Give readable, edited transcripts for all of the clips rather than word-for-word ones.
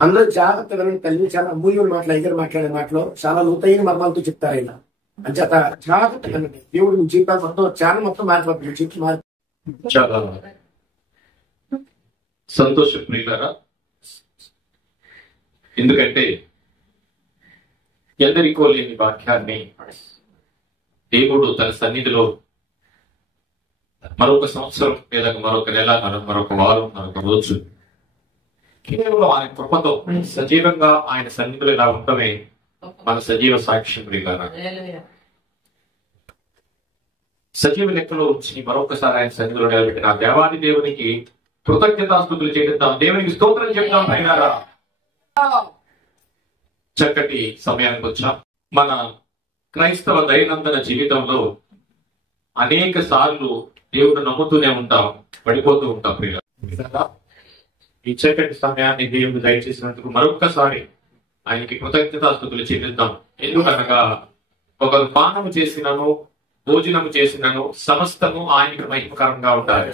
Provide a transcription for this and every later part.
అందరూ జాగ్రత్తగా తల్లి చాలా అమూల్యమైన మాటలు అయ్యారు మాట్లాడే మాటలో చాలా లోతైన మర్మాలతో చెప్తారు ఆయన. అంచేత జాగ్రత్తగా దేవుడు మీ జీవితాలు మొత్తం చాలా మొత్తం మారిపోతుంది. జీవితం చాలా సంతోషం ప్రియులారా. ఎందుకంటే ఎందరికో లేని వాక్యాన్ని దేవుడు తన సన్నిధిలో మరొక సంవత్సరం లేదా మరొక నెల మరొక వారం మరొక రోజు కేవలం ఆయన కృపతో సజీవంగా ఆయన సన్నిధిలో ఇలా ఉండటమే మన సజీవ సాక్ష్యం ప్రియులారా. సజీవ లెక్కలో వచ్చి మరొకసారి ఆయన సన్నిధిలో నిలబెట్టిన దేవాది దేవునికి కృతజ్ఞతాస్తుతులు చేద్దాం, దేవునికి స్తోత్రం చెప్తాం ప్రియులారా. చక్కటి సమయానికి వచ్చాం. మన క్రైస్తవ దైనందిన జీవితంలో అనేక సార్లు దేవుడు నమ్ముతూనే ఉంటాం, పడిపోతూ ఉంటాం ప్రియులారా. ఈ చక్కటి సమయాన్ని దేవుడు దయచేసినందుకు మరొక్కసారి ఆయనకి కృతజ్ఞతాస్తుతులు చెల్లిద్దాం. ఎందుకనగా ఒకరు పానము చేసినను భోజనము చేసినను సమస్తము ఆయనకి మహిమకరంగా ఉండాలి.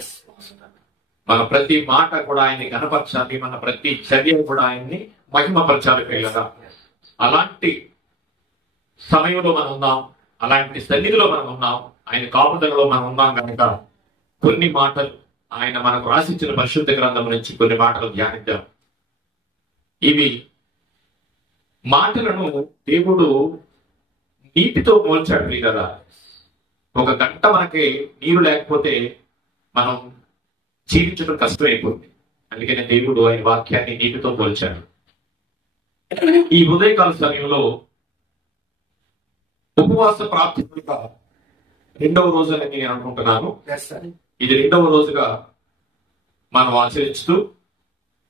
మన ప్రతి మాట కూడా ఆయన్ని గణపరచాలి, మన ప్రతి చర్య కూడా ఆయన్ని మహిమపరచాలి ప్రియులారా. అలాంటి సమయంలో మనం ఉన్నాం, అలాంటి సన్నిధిలో మనం ఉన్నాం, ఆయన కాపుదలలో మనం ఉన్నాం కనుక కొన్ని మాటలు ఆయన మనకు రాసిచ్చిన పరిశుద్ధ గ్రంథం నుంచి కొన్ని మాటలు ధ్యానిద్దాం. ఇవి మాటలను దేవుడు నీటితో పోల్చాడు ప్రియులారా. ఒక గంట మనకి నీరు లేకపోతే మనం జీవించడం కష్టమైపోతుంది. అందుకనే దేవుడు ఆయన వాక్యాన్ని నీటితో పోల్చాడు. ఈ ఉదయకాల సమయంలో ఉపవాస ప్రాప్తి రెండవ రోజులని నేను అనుకుంటున్నాను. ఇది రెండవ రోజుగా మనం ఆచరిస్తూ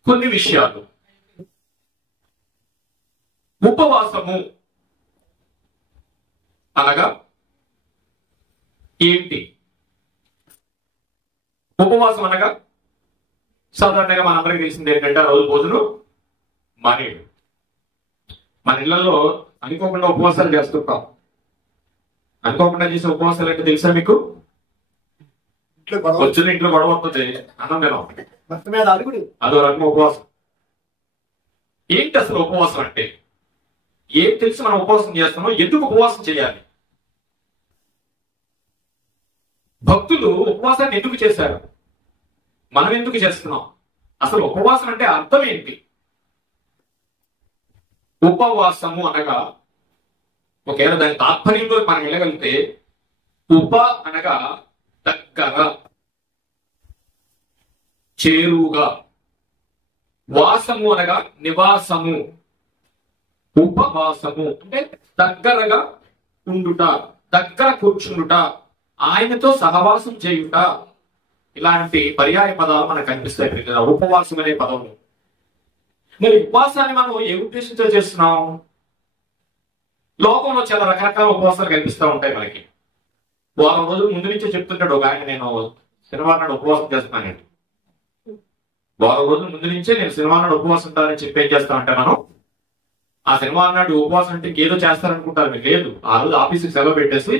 కొన్ని విషయాలు. ఉపవాసము అనగా ఏంటి? ఉపవాసం అనగా సాధారణంగా మనందరికీ తెలిసింది ఏంటంటే ఆ రోజు భోజనం మానేడు. మన ఇళ్లలో అనుకోకుండా ఉపవాసాలు చేస్తుంటాం. అనుకోకుండా చేసే ఉపవాసాలు అంటే తెలుసా మీకు? వచ్చిన ఇంట్లో గొడవ వస్తుంది, అన్నం తినం, అదో రకం ఉపవాసం. ఏంటి అసలు ఉపవాసం అంటే? ఏం తెలిసి మనం ఉపవాసం చేస్తామో, ఎందుకు ఉపవాసం చేయాలి? భక్తులు ఉపవాసాన్ని ఎందుకు చేశారు? మనం ఎందుకు చేస్తున్నాం? అసలు ఉపవాసం అంటే అర్థం ఏంటి? ఉపవాసము అనగా ఒకవేళ దాని తాత్పర్యంలో మనం వెళ్ళగలిగితే, ఉప అనగా దగ్గర, చేరువుగా, వాసము అనగా నివాసము. ఉపవాసము అంటే దగ్గరగా ఉండుట, దగ్గర కూర్చుండుట, ఆయనతో సహవాసం చేయుట. ఇలాంటి పర్యాయ పదాలు మనకు కనిపిస్తాయి కదా ఉపవాసం అనే పదంలో. మరి ఉపవాసాన్ని మనం ఏ ఉద్దేశంతో చేస్తున్నాం? లోకంలో చాలా రకరకాల ఉపవాసాలు కనిపిస్తూ ఉంటాయి మనకి. వారం రోజులు ముందు నుంచే చెప్తుంటాడు ఒక ఆయన, నేను శనివారం నాడు ఉపవాసం చేస్తున్నానండి. వారం రోజుల ముందు నుంచే నేను శనివారం నాడు ఉపవాసం ఉంటానని చెప్పి ఏం చేస్తామంటే మనం ఆ శనివారం నాడు ఉపవాసం అంటే ఏదో చేస్తారనుకుంటారు మీరు. లేదు, ఆ రోజు ఆఫీసుకి సెలవు పెట్టేసి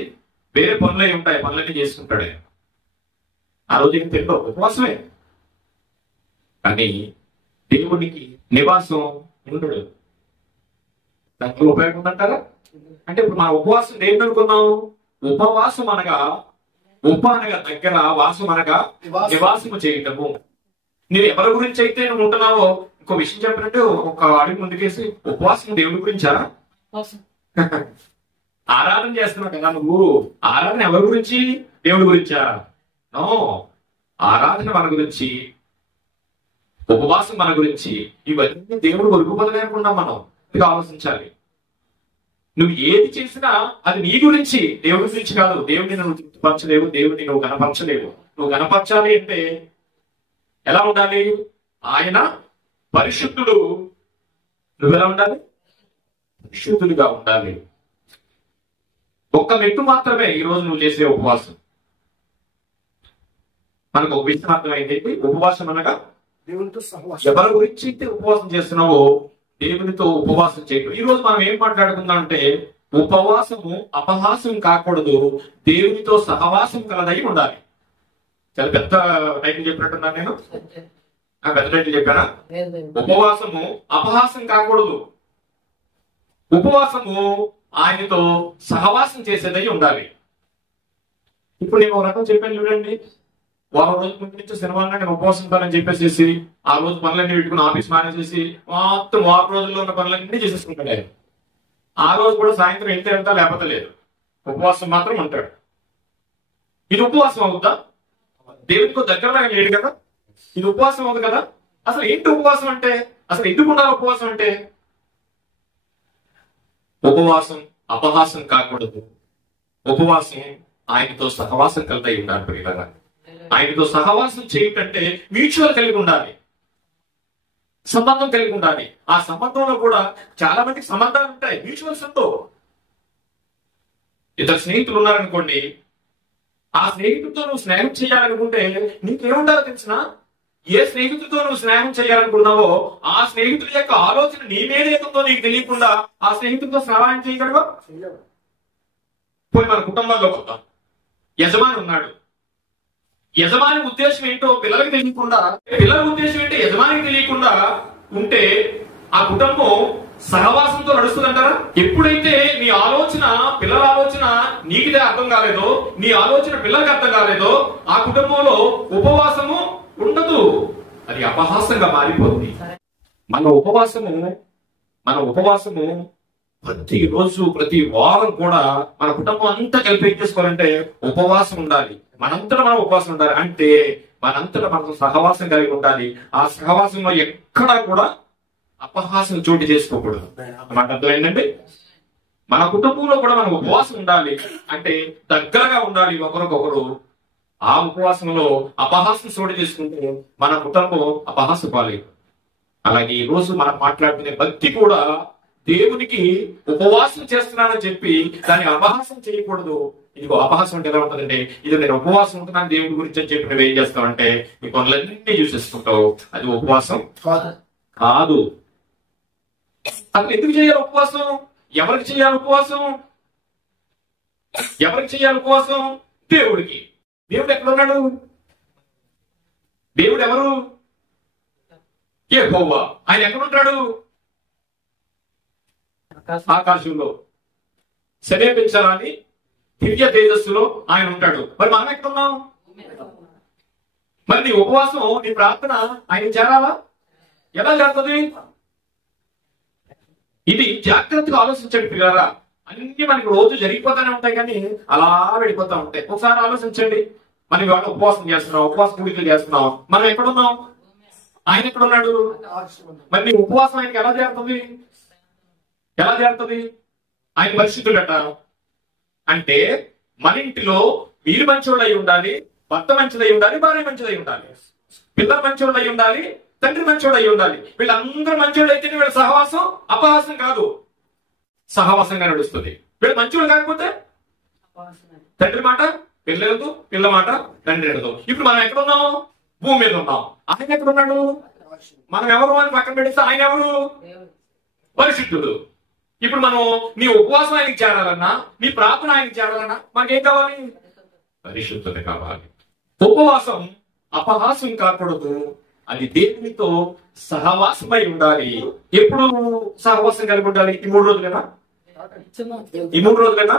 వేరే పనులు ఉంటాయి, పనులన్నీ చేసుకుంటాడు. ఆ రోజు ఏం తింటావు, ఉపవాసమే. కానీ దేవునికి నివాసం ఉండడు. దానికి ఉపయోగం ఉందంటారా? అంటే ఇప్పుడు మన ఉపవాసం ఏంటి అనుకున్నాం? ఉపవాసం అనగా ఉప అనగా దగ్గర, వాసం అనగా నివాసము చేయటము. నువ్వు ఎవరి గురించి అయితే నువ్వు ఉంటున్నావో, ఇంకో విషయం చెప్పినట్టు ఒక అడుగు ముందుకేసి, ఉపవాసం దేవుడి గురించా? ఆరాధన చేస్తున్నావు కదా నువ్వు, ఆరాధన ఎవరి గురించి? దేవుడి గురించా? నో, ఆరాధన మన గురించి, ఉపవాసం మన గురించి. ఇవన్నీ దేవుడు ఒరుగుపదలే అనుకున్నాం మనం. ఇది ఆలోచించాలి. నువ్వు ఏది చేసినా అది నీ గురించి, దేవుడి గురించి కాదు. దేవుడిని నువ్వు తృప్తిపరచలేవు, దేవుడిని నువ్వు గణపరచలేవు. నువ్వు గణపరచాలి అంటే ఎలా ఉండాలి? ఆయన పరిశుద్ధుడు, నువ్వెలా ఉండాలి? పరిశుద్ధుడిగా ఉండాలి. ఒక్క మెట్టు మాత్రమే ఈరోజు నువ్వు చేసే ఉపవాసం. మనకు ఒక విషయం అర్థమైంది. ఉపవాసం అనగా దేవునితో సహవాసం. ఎవరి గురించి అయితే ఉపవాసం చేస్తున్నావో దేవునితో ఉపవాసం చేయడం. ఈ రోజు మనం ఏం మాట్లాడుకుందాం అంటే, ఉపవాసము అపహాసం కాకూడదు, దేవునితో సహవాసం కలదై ఉండాలి. చాలా పెద్ద టైటిల్ చెప్పినట్టున్నాను నేను. పెద్ద టైటిల్ చెప్పానా? ఉపవాసము అపహాసం కాకూడదు. ఉపవాసము ఆయనతో సహవాసం చేసేదై ఉండాలి. ఇప్పుడు నేను ఒక రకం చెప్పాను చూడండి, వారం రోజుల ముందు నుంచి శనివారం నేను ఉపవాసం ఉంటానని చెప్పేసి ఆ రోజు పనులన్నీ పెట్టుకుని ఆఫీస్ మేనేజ్ చేసి మొత్తం వారం రోజుల్లో ఉన్న పనులన్నీ చేసేసుకుంటాడు. ఆ రోజు కూడా సాయంత్రం వెళ్తా లేకపోతే లేదు, ఉపవాసం మాత్రం ఉంటాడు. ఇది ఉపవాసం అవుతుందా? దేవుడికి దగ్గరగా లేడు కదా, ఇది ఉపవాసం అవుతుంది కదా. అసలు ఏంటి ఉపవాసం అంటే? అసలు ఎందుకు ఉండాలి ఉపవాసం అంటే? ఉపవాసం అపహాసం కాకూడదు. ఉపవాసం ఆయనతో సహవాసం కలిగి ఉండాలి ప్రియులారా. ఆయనతో సహవాసం చేయటంటే మ్యూచువల్ కలిగి ఉండాలి, సంబంధం కలిగి ఉండాలి. ఆ సంబంధంలో కూడా చాలా మందికి సంబంధాలు ఉంటాయి మ్యూచువల్స్ తో. ఇద్దరు స్నేహితులు ఉన్నారనుకోండి, ఆ స్నేహితుడితో నువ్వు స్నేహం చేయాలనుకుంటే నీకేముండాలో తెలిసిన? ఏ స్నేహితుడితో నువ్వు స్నేహం చేయాలనుకున్నావో ఆ స్నేహితుడి యొక్క ఆలోచన నీ మీద ఏదో నీకు తెలియకుండా ఆ స్నేహితుడితో సహాయం చేయగలవా? పోయి మన కుటుంబాల్లో పోతాం. యజమాని ఉన్నాడు, యజమాని ఉద్దేశం ఏంటో పిల్లలకి తెలియకుండా, పిల్లల ఉద్దేశం ఏంటో యజమానికి తెలియకుండా ఉంటే ఆ కుటుంబం సహవాసంతో నడుస్తుందంటారా? ఎప్పుడైతే నీ ఆలోచన పిల్లల ఆలోచన నీకిదే అర్థం కాలేదో, నీ ఆలోచన పిల్లలకి అర్థం కాలేదో, ఆ కుటుంబంలో ఉపవాసము ఉండదు, అది అపహాసంగా మారిపోతుంది. మన ఉపవాసము ప్రతి రోజు ప్రతి వారం కూడా మన కుటుంబం అంతా కలిపి చేసుకోవాలంటే ఉపవాసం ఉండాలి. మనంతటా మనం ఉపవాసం ఉండాలి. అంటే మనంతటా మనకు సహవాసం కలిగి ఉండాలి. ఆ సహవాసంలో ఎక్కడా కూడా అపహాసం చోటు చేసుకోకూడదు. మాట అర్థం ఏంటంటే మన కుటుంబంలో కూడా మనం ఉపవాసం ఉండాలి. అంటే దగ్గరగా ఉండాలి ఒకరికొకరు. ఆ ఉపవాసంలో అపహాసం చోటు చేసుకుంటే మన కుటుంబం అపహాస పాలేదు. అలాగే ఈ రోజు మనం మాట్లాడుకునే భక్తి కూడా దేవునికి ఉపవాసం చేస్తున్నానని చెప్పి దాన్ని అపహాసం చేయకూడదు. ఇదిగో అపహాసం అంటే ఎలా ఉంటుందంటే, ఇది నేను ఉపవాసం ఉంటున్నాను దేవుడి గురించి అని చెప్పి నువ్వు ఏం చేస్తావంటే నీ పనులన్నీ చూసేసుకుంటావు. అది ఉపవాసం కాదు. అసలు ఎందుకు చేయాలి ఉపవాసం? ఎవరికి చేయాలి ఉపవాసం? ఎవరికి చేయాలి ఉపవాసం? దేవుడికి. దేవుడు ఎక్కడున్నాడు? దేవుడు ఎవరు? యెహోవా. ఆయన ఎక్కడుంటాడు? ఆకాశంలో శరీపించాలని దివ్య తేజస్సులో ఆయన ఉంటాడు. మరి మనం ఎక్కడున్నాం? మరి నీ ఉపవాసం నీ ప్రార్థన ఆయన చేరాలా? ఎలా చేరుతుంది? ఇది జాగ్రత్తగా ఆలోచించండి పిల్లరా. అన్ని మనకి రోజు జరిగిపోతానే ఉంటాయి కానీ అలా వెళ్ళిపోతా ఉంటాయి. ఒకసారి ఆలోచించండి, మనం ఇవాళ ఉపవాసం చేస్తున్నాం, ఉపవాస పూడికలు చేస్తున్నాం, మనం ఎక్కడున్నాం? ఆయన ఎక్కడున్నాడు? మరి నీ ఉపవాసం ఆయనకి ఎలా చేరుతుంది? ఎలా చేరుతుంది? ఆయన పరిశుద్ధుడట. అంటే మన ఇంటిలో మీరు మంచోళ్ళై ఉండాలి, భర్త మంచిదై ఉండాలి, భార్య మంచిదై ఉండాలి, పిల్లలు మంచోళ్ళై ఉండాలి, తండ్రి మంచోడై ఉండాలి. వీళ్ళందరూ మంచోళ్ళు అయితేనే వీళ్ళ సహవాసం అపహాసం కాదు, సహవాసంగా నడుస్తుంది. వీళ్ళు మంచోళ్ళు కాకపోతే తండ్రి మాట పిల్లలదు, పిల్ల మాట తండ్రి ఎడదు. ఇప్పుడు మనం ఎక్కడున్నాం? భూమి మీద ఉన్నాం. ఆయన ఎక్కడున్నాడు? మనం ఎవరు అని పక్కన పెడితే ఆయన ఎవరు? పరిశుద్ధుడు. ఇప్పుడు మనం నీ ఉపవాసం ఆయనకి చేరాలన్నా, నీ ప్రార్థన ఆయనకి చేరాలన్నా మనకేం కావాలి? పరిశుద్ధత కావాలి. ఉపవాసం అపహాసం కాకూడదు, అది దేవునితో సహవాసమై ఉండాలి. ఎప్పుడు సహవాసం కలిగి ఉండాలి? ఈ 3 రోజులైనా? ఈ 3 రోజులైనా?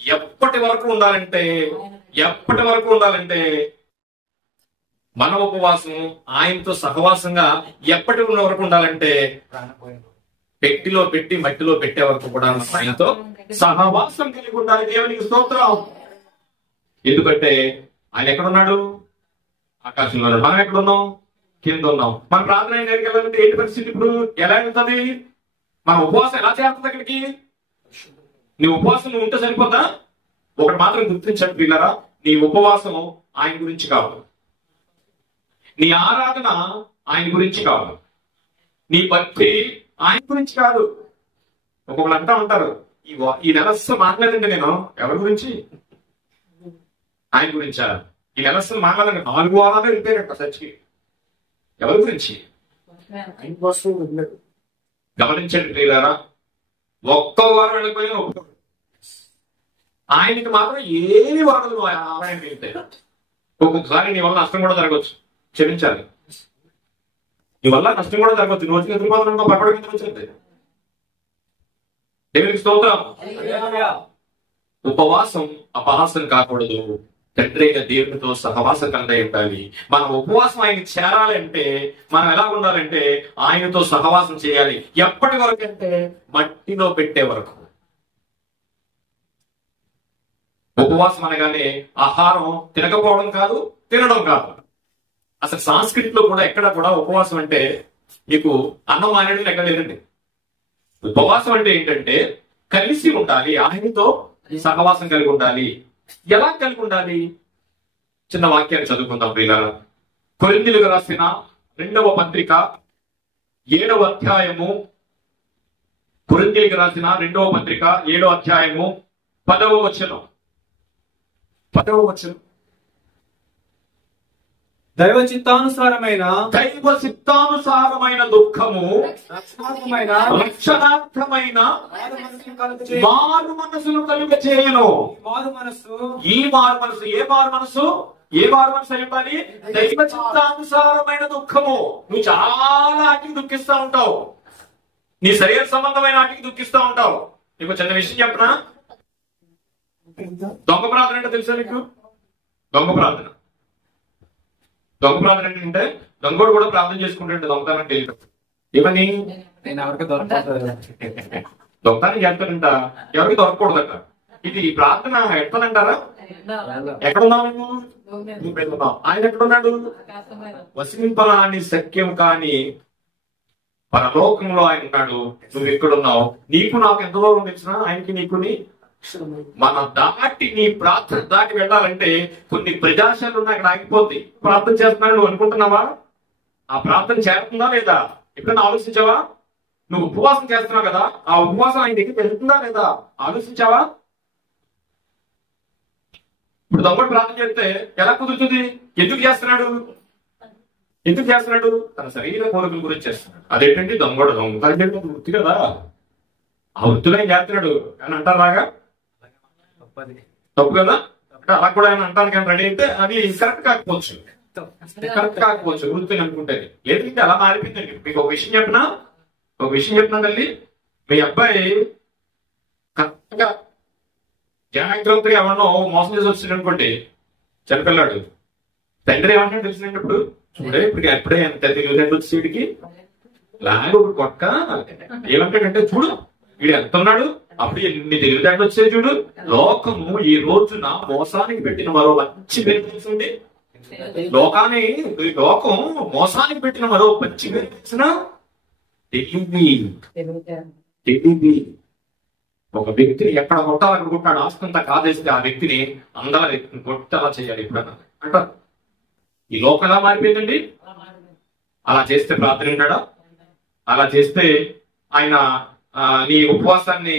ఎప్పటి వరకు ఉండాలంటే మన ఉపవాసం ఆయనతో సహవాసంగా ఎప్పటి వరకు ఉండాలంటే పెట్టిలో పెట్టి మట్టిలో పెట్టే వరకు కూడా ఆయనతో సహవాసం కలిగి ఉండాలి. దేవునికి స్తోత్రం. ఎందుకంటే ఆయన ఎక్కడున్నాడు? ఆకాశంలో ఉన్నాడు. మనం ఎక్కడున్నాం? కింద ఉన్నాం. మన ప్రార్థన దగ్గరికి వెళ్ళాలంటే ఏంటి పరిస్థితి? ఇప్పుడు ఎలా వెళ్తుంది? మన ఉపవాసం ఎలా చేస్తుంది అక్కడికి? నీ ఉపవాసం నువ్వు ఉంటే సరిపోతా? ఒకటి మాత్రం గుర్తించండి పిల్లరా, నీ ఉపవాసం ఆయన గురించి కాదు, నీ ఆరాధన ఆయన గురించి కాదు, నీ భక్తి ఆయన గురించి కాదు. ఒక్కొక్కరు అంటా ఉంటారు, ఈ నెల అస్సలు మాట్లాడండి, నేను ఎవరి గురించి? ఆయన గురించా? ఈ నెల అస్సలు మాట్లాడండి, 4 వారాలు వెళ్ళిపోయారట చర్చికి. ఎవరి గురించి? గమనించండి ప్రియులారా, ఒక్క వారం వెళ్ళిపోయినా ఒప్పుకోడు. ఆయనకి మాత్రం ఏమి వరదలు ఆయన వెళ్తాయి. ఒక్కొక్కసారి నీ వల్ల నష్టం కూడా జరగవచ్చు, క్షమించాలి. నీ వల్ల నష్టం కూడా జరగవచ్చు. నువ్వు వచ్చి నిద్రపోతున్నా పడబడి కింద వచ్చింది. దేవునికి స్తోత్రం. ఉపవాసం అపహాసం కాకూడదు. తండ్రి అయిన దేవునితో సహవాసం కలిగి ఉండాలి. మనం ఉపవాసం ఆయనకి చేరాలంటే మనం ఎలా ఉండాలంటే ఆయనతో సహవాసం చేయాలి. ఎప్పటి వరకు అంటే మట్టిలో పెట్టే వరకు. ఉపవాసం అనగానే ఆహారం తినకపోవడం కాదు, తినడం కాదు. అసలు సంస్కృతిలో కూడా ఎక్కడ కూడా ఉపవాసం అంటే మీకు అన్నం మానేయడం ఎక్కడ లేదండి. ఉపవాసం అంటే ఏంటంటే కలిసి ఉండాలి, ఆయనతో సహవాసం కలిగి ఉండాలి. ఎలా కలిగి ఉండాలి? చిన్న వాక్యాన్ని చదువుకుందాం ప్రియులారా. కొరింథీయులకు రాసిన 2వ పత్రిక 7వ అధ్యాయము. కొరింథీయులకు రాసిన 2వ పత్రిక 7వ అధ్యాయము 10వ వచనం. దైవ చిత్తానుసారమైన దుఃఖము రక్షణార్థమైన రక్షణార్థమైన మారు మనసును కలుగ చేయను. ఈ మారు మనసు ఏ మారు మనసు? ఏ మారు మనసు అయ్యాలి? దైవ చిత్తానుసారమైన దుఃఖము. నువ్వు చాలా ఆటికి దుఃఖిస్తా ఉంటావు. నీ శరీర సంబంధమైన ఆటికి దుఃఖిస్తా ఉంటావు. నీకు చిన్న విషయం చెప్పనా? దొంగ ప్రార్థన అంటే తెలుసా నీకు? దొంగ ప్రార్థన ఏంటంటే దొంగోడు కూడా ప్రార్థన చేసుకుంటే దొంగతనం తెలియదు. ఏమని? దొంగతనం చేస్తాడంట, ఎవరికి దొరకకూడదట. ఇది ప్రార్థన ఎట్లనంటారా? ఎక్కడున్నావు? ఆయన ఎక్కడున్నాడు? వసింపరాని సఖ్యం కాని పరలోకంలో ఆయన ఉన్నాడు. నువ్వు ఎక్కడున్నావు? నీకు నాకు ఎంత దూరం తెలిసినా ఆయనకి నీకుని మన దాటి నీ ప్రార్థన దాటి వెళ్ళాలంటే కొన్ని ప్రజాశాలు ఉన్నాయి, అక్కడ ఆగిపోద్ది. ప్రార్థన చేస్తున్నావు నువ్వు అనుకుంటున్నావా? ఆ ప్రార్థన చేరుతుందా లేదా? ఎప్పుడైనా ఆలోచించావా? నువ్వు ఉపవాసం చేస్తున్నావు కదా, ఆ ఉపవాసం ఆయన దగ్గర వెళ్తుందా లేదా ఆలోచించావా? ఇప్పుడు దొంగడు ప్రార్థన చేస్తే ఎలా కుదురుతుంది? ఎందుకు చేస్తున్నాడు? తన శరీర కోరికల గురించి చేస్తున్నాడు. అదేంటంటే దొంగడు వృత్తి కదా, ఆ వృత్తిలో ఏం చేస్తున్నాడు అని అంటారాగా? తప్పు కదా. అలా కూడా ఆయన అంటాను కానీ రెడీ అయితే అది కరెక్ట్ కాకపోవచ్చు, వృత్తిని అనుకుంటే. లేదంటే అలా మారిపోయిందండి. మీకు ఒక విషయం చెప్పినా తల్లి, మీ అబ్బాయి కరెక్ట్ గా జాగ్రత్తగా ఎవరినో మోసం చేసి వచ్చింది అనుకోండి, చనిపిల్లాడు. తండ్రి ఏమంటాడు తెలిసినప్పుడు? చూడే ఎప్పుడే ఎంత తెలియదు వచ్చేటికి లాగా కొక్క ఏమంటాడంటే, చూడు వీడు ఎంత ఉన్నాడు, అప్పుడు ఎన్ని తెలివితేటలు వచ్చాయి చూడు. లోకము ఈ రోజున మోసానికి పెట్టిన మరో మంచి పేరు తెలిసింది. లోకం మోసానికి పెట్టిన మరో మంచి పేరు తెలిసిన తెలివి. ఒక వ్యక్తిని ఎక్కడ కొట్టాలనుకుంటాడు, ఆస్తంతా కాదేస్తే ఆ వ్యక్తిని అందరూ కొట్టేలా చేయాలి. ఎప్పుడన్నా అంటారు ఈ లోకం ఎలా మారిపోయిందండి. అలా చేస్తే ప్రార్థన ఉన్నాడా? అలా చేస్తే ఆయన నీ ఉపవాసాన్ని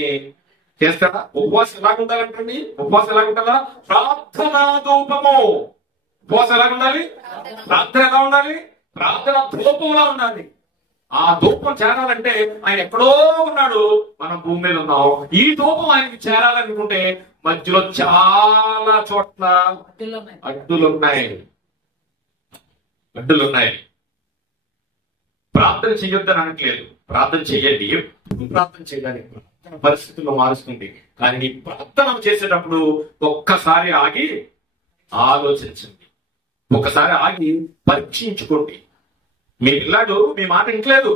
చేస్తాడా? ఉపవాసం ఎలాగుండాలంటండి? ఉపవాసం ఎలాగుండాలా? ప్రార్థనా ధూపము. ఉపవాసం ఎలాగుండాలి? ప్రార్థన ఎలా ఉండాలి? ప్రార్థన ధూపంలా ఉండాలి. ఆ ధూపం చేరాలంటే ఆయన ఎక్కడో ఉన్నాడు, మనం భూమి మీద ఉన్నాం. ఈ ధూపం ఆయనకి చేరాలనుకుంటే మధ్యలో చాలా చోట్ల అడ్డులున్నాయి. ప్రార్థన చెయ్యొద్దని అనట్లేదు, ప్రార్థన చెయ్యండి, ఎప్పుడు ప్రార్థన చేయాలి. పరిస్థితుల్లో మారుస్తుంది. కానీ నీ ప్రార్థన చేసేటప్పుడు ఒక్కసారి ఆగి ఆలోచించండి, ఒకసారి ఆగి పరీక్షించుకోండి. మీ పిల్లాడు మీ మాట వింటలేదు,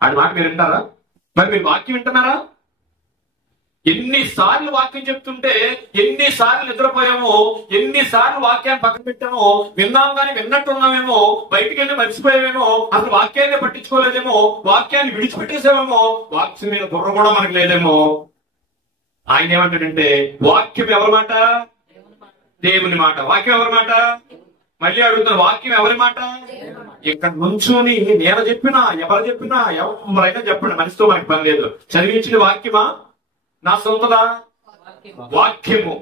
ఆడి మాట మీరు వింటారా? మరి మీరు వాక్యం వింటున్నారా? ఎన్నిసార్లు వాక్యం చెప్తుంటే ఎన్నిసార్లు నిద్రపోయామో, ఎన్నిసార్లు వాక్యాన్ని పక్కన పెట్టామో, విన్నాం కానీ విన్నట్టున్నామేమో, బయటికి వెళ్ళి మర్చిపోయామేమో, అసలు వాక్యాన్ని పట్టించుకోలేదేమో, వాక్యాన్ని విడిచిపెట్టేసామేమో, వాక్యం మీద బుర్ర కూడా మనకు లేదేమో. ఆయన ఏమంటాడంటే వాక్యం ఎవరి మాట? దేవుని మాట. వాక్యం ఎవరి మాట? మళ్ళీ అడుగుతున్న వాక్యం ఎవరి మాట? ఇక్కడ నుంచుని నేను చెప్పినా ఎవరు చెప్పినా ఎవరైనా చెప్పండి, మనిషితో మనకి పని లేదు. చదివించిన వాక్యమా నా సొంతదా? వాక్యము.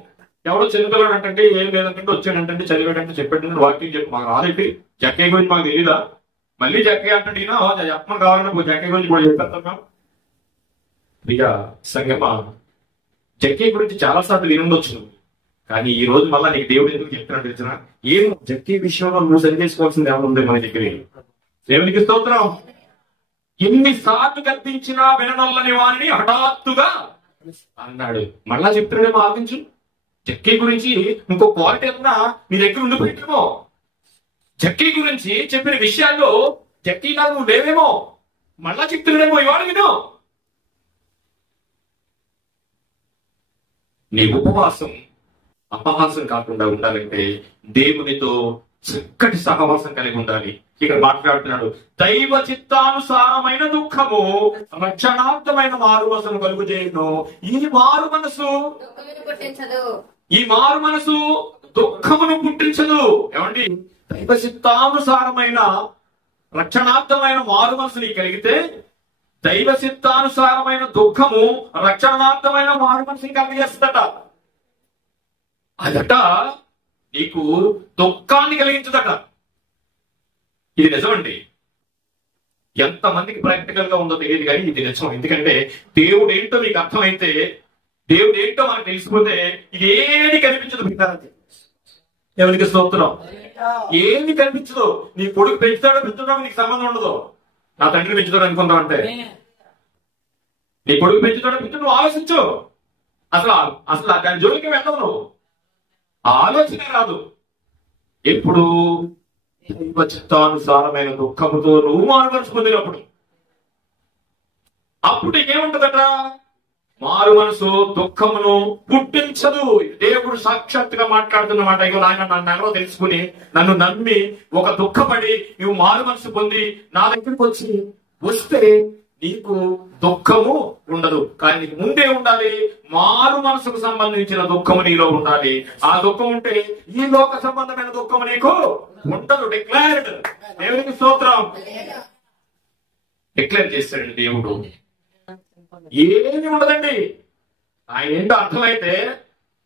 ఎవడో చిన్నపిల్లడు అంటే ఏం లేదంటే వచ్చాడంటే చదివాడంటే చెప్పాడంటే వాక్యం చెప్పు. మాకు రాదేంటి? జక్కయ్య గురించి మాకు తెలీదా? మళ్ళీ జక్కయ్య అంటే చెప్పమని కావాలంటే జక్కయ్య గురించి కూడా చెప్పేస్తాం. ఇక సంగమా, జక్కయ్య గురించి చాలా సార్లు వినుండొచ్చు, కానీ ఈ రోజు మళ్ళీ నీకు దేవుడు ఎందుకు చెప్తున్నాడు తెలిసిన? ఏం జక్కయ్య విషయంలో నువ్వు సరి చేసుకోవాల్సింది ఏమైనా ఉంది మన దగ్గర? దేవునికి స్తోత్రం. ఎన్నిసార్లు కల్పించినా విననొల్లని వారిని హఠాత్తుగా అన్నాడు. మళ్ళా చెప్తున్నాడేమో ఆలోచించు. జక్కీ గురించి ఇంకో క్వాలిటీ ఏమన్నా నీ దగ్గర ఉండిపోయిందేమో. జక్కీ గురించి చెప్పిన విషయాల్లో జక్కీగా నువ్వు లేవేమో. మళ్ళా చెప్తున్నాడేమో ఇవాళ విను. నీ ఉపవాసం అపహాసం కాకుండా ఉండాలంటే దేవునితో చక్కటి సహవాసం కలిగి ఉండాలి. ఇక్కడ మాట్లాడుతున్నాడు, దైవ చిత్తానుసారమైన దుఃఖము రక్షణార్థమైన మారు మనసును కలుగు చేయను. ఈ మారు మనసు దుఃఖమును పుట్టించదు. ఏమండి, దైవ చిత్తానుసారమైన రక్షణార్థమైన మారు మనసు నీకు కలిగితే దైవ చిత్తానుసారమైన దుఃఖము రక్షణార్థమైన మారు మనసుని కలిగేస్తట. అదట నీకు దుఃఖాన్ని కలిగించదట. ఇది నిజమండి. ఎంతమందికి ప్రాక్టికల్ గా ఉందో తెలియదు కానీ ఇది నిజం. ఎందుకంటే దేవుడు ఏంటో మీకు అర్థమైతే, దేవుడు ఏంటో మనకు తెలిసిపోతే ఇది ఏది కనిపించదు. ఎవరికి స్తోత్రం. ఏమి కనిపించదు. నీ కొడుకు పెంచుతాడో పెంచుతాడో నీకు సంబంధం ఉండదు. నా తండ్రి పెంచుతాడు అనుకుందాం అంటే, నీ కొడుకు పెంచుతాడో పెంచుతాడు నువ్వు ఆలోచించు. అసలు దాని జోలికి వెళ్ళవు. నువ్వు ఆలోచనే రాదు. ఎప్పుడు దైవ చిత్తానుసారమైన దుఃఖముతో నువ్వు మారుమనసు పొందినప్పుడు అప్పుడు ఏముంటదట? మారు మనసు దుఃఖమును పుట్టించదు. దేవుడు సాక్షాత్తుగా మాట్లాడుతున్నమాట. ఇక ఆయన నన్ను ఎవరో తెలుసుకుని నన్ను నమ్మి ఒక దుఃఖపడి నువ్వు మారు మనసు పొంది నా దగ్గరికి వస్తే నీకు దుఃఖము ఉండదు. కానీ నీకు ముందే ఉండాలి, మారు మనసుకు సంబంధించిన దుఃఖము నీలో ఉండాలి. ఆ దుఃఖం ఉంటే ఈ లోక సంబంధమైన దుఃఖము నీకు ఉండదు. డిక్లేర్డ్. దేవునికి స్తోత్రం. డిక్లేర్ చేస్తాడండి దేవుడు. ఏమి ఉండదండి. ఆయన ఏంటో అర్థమైతే,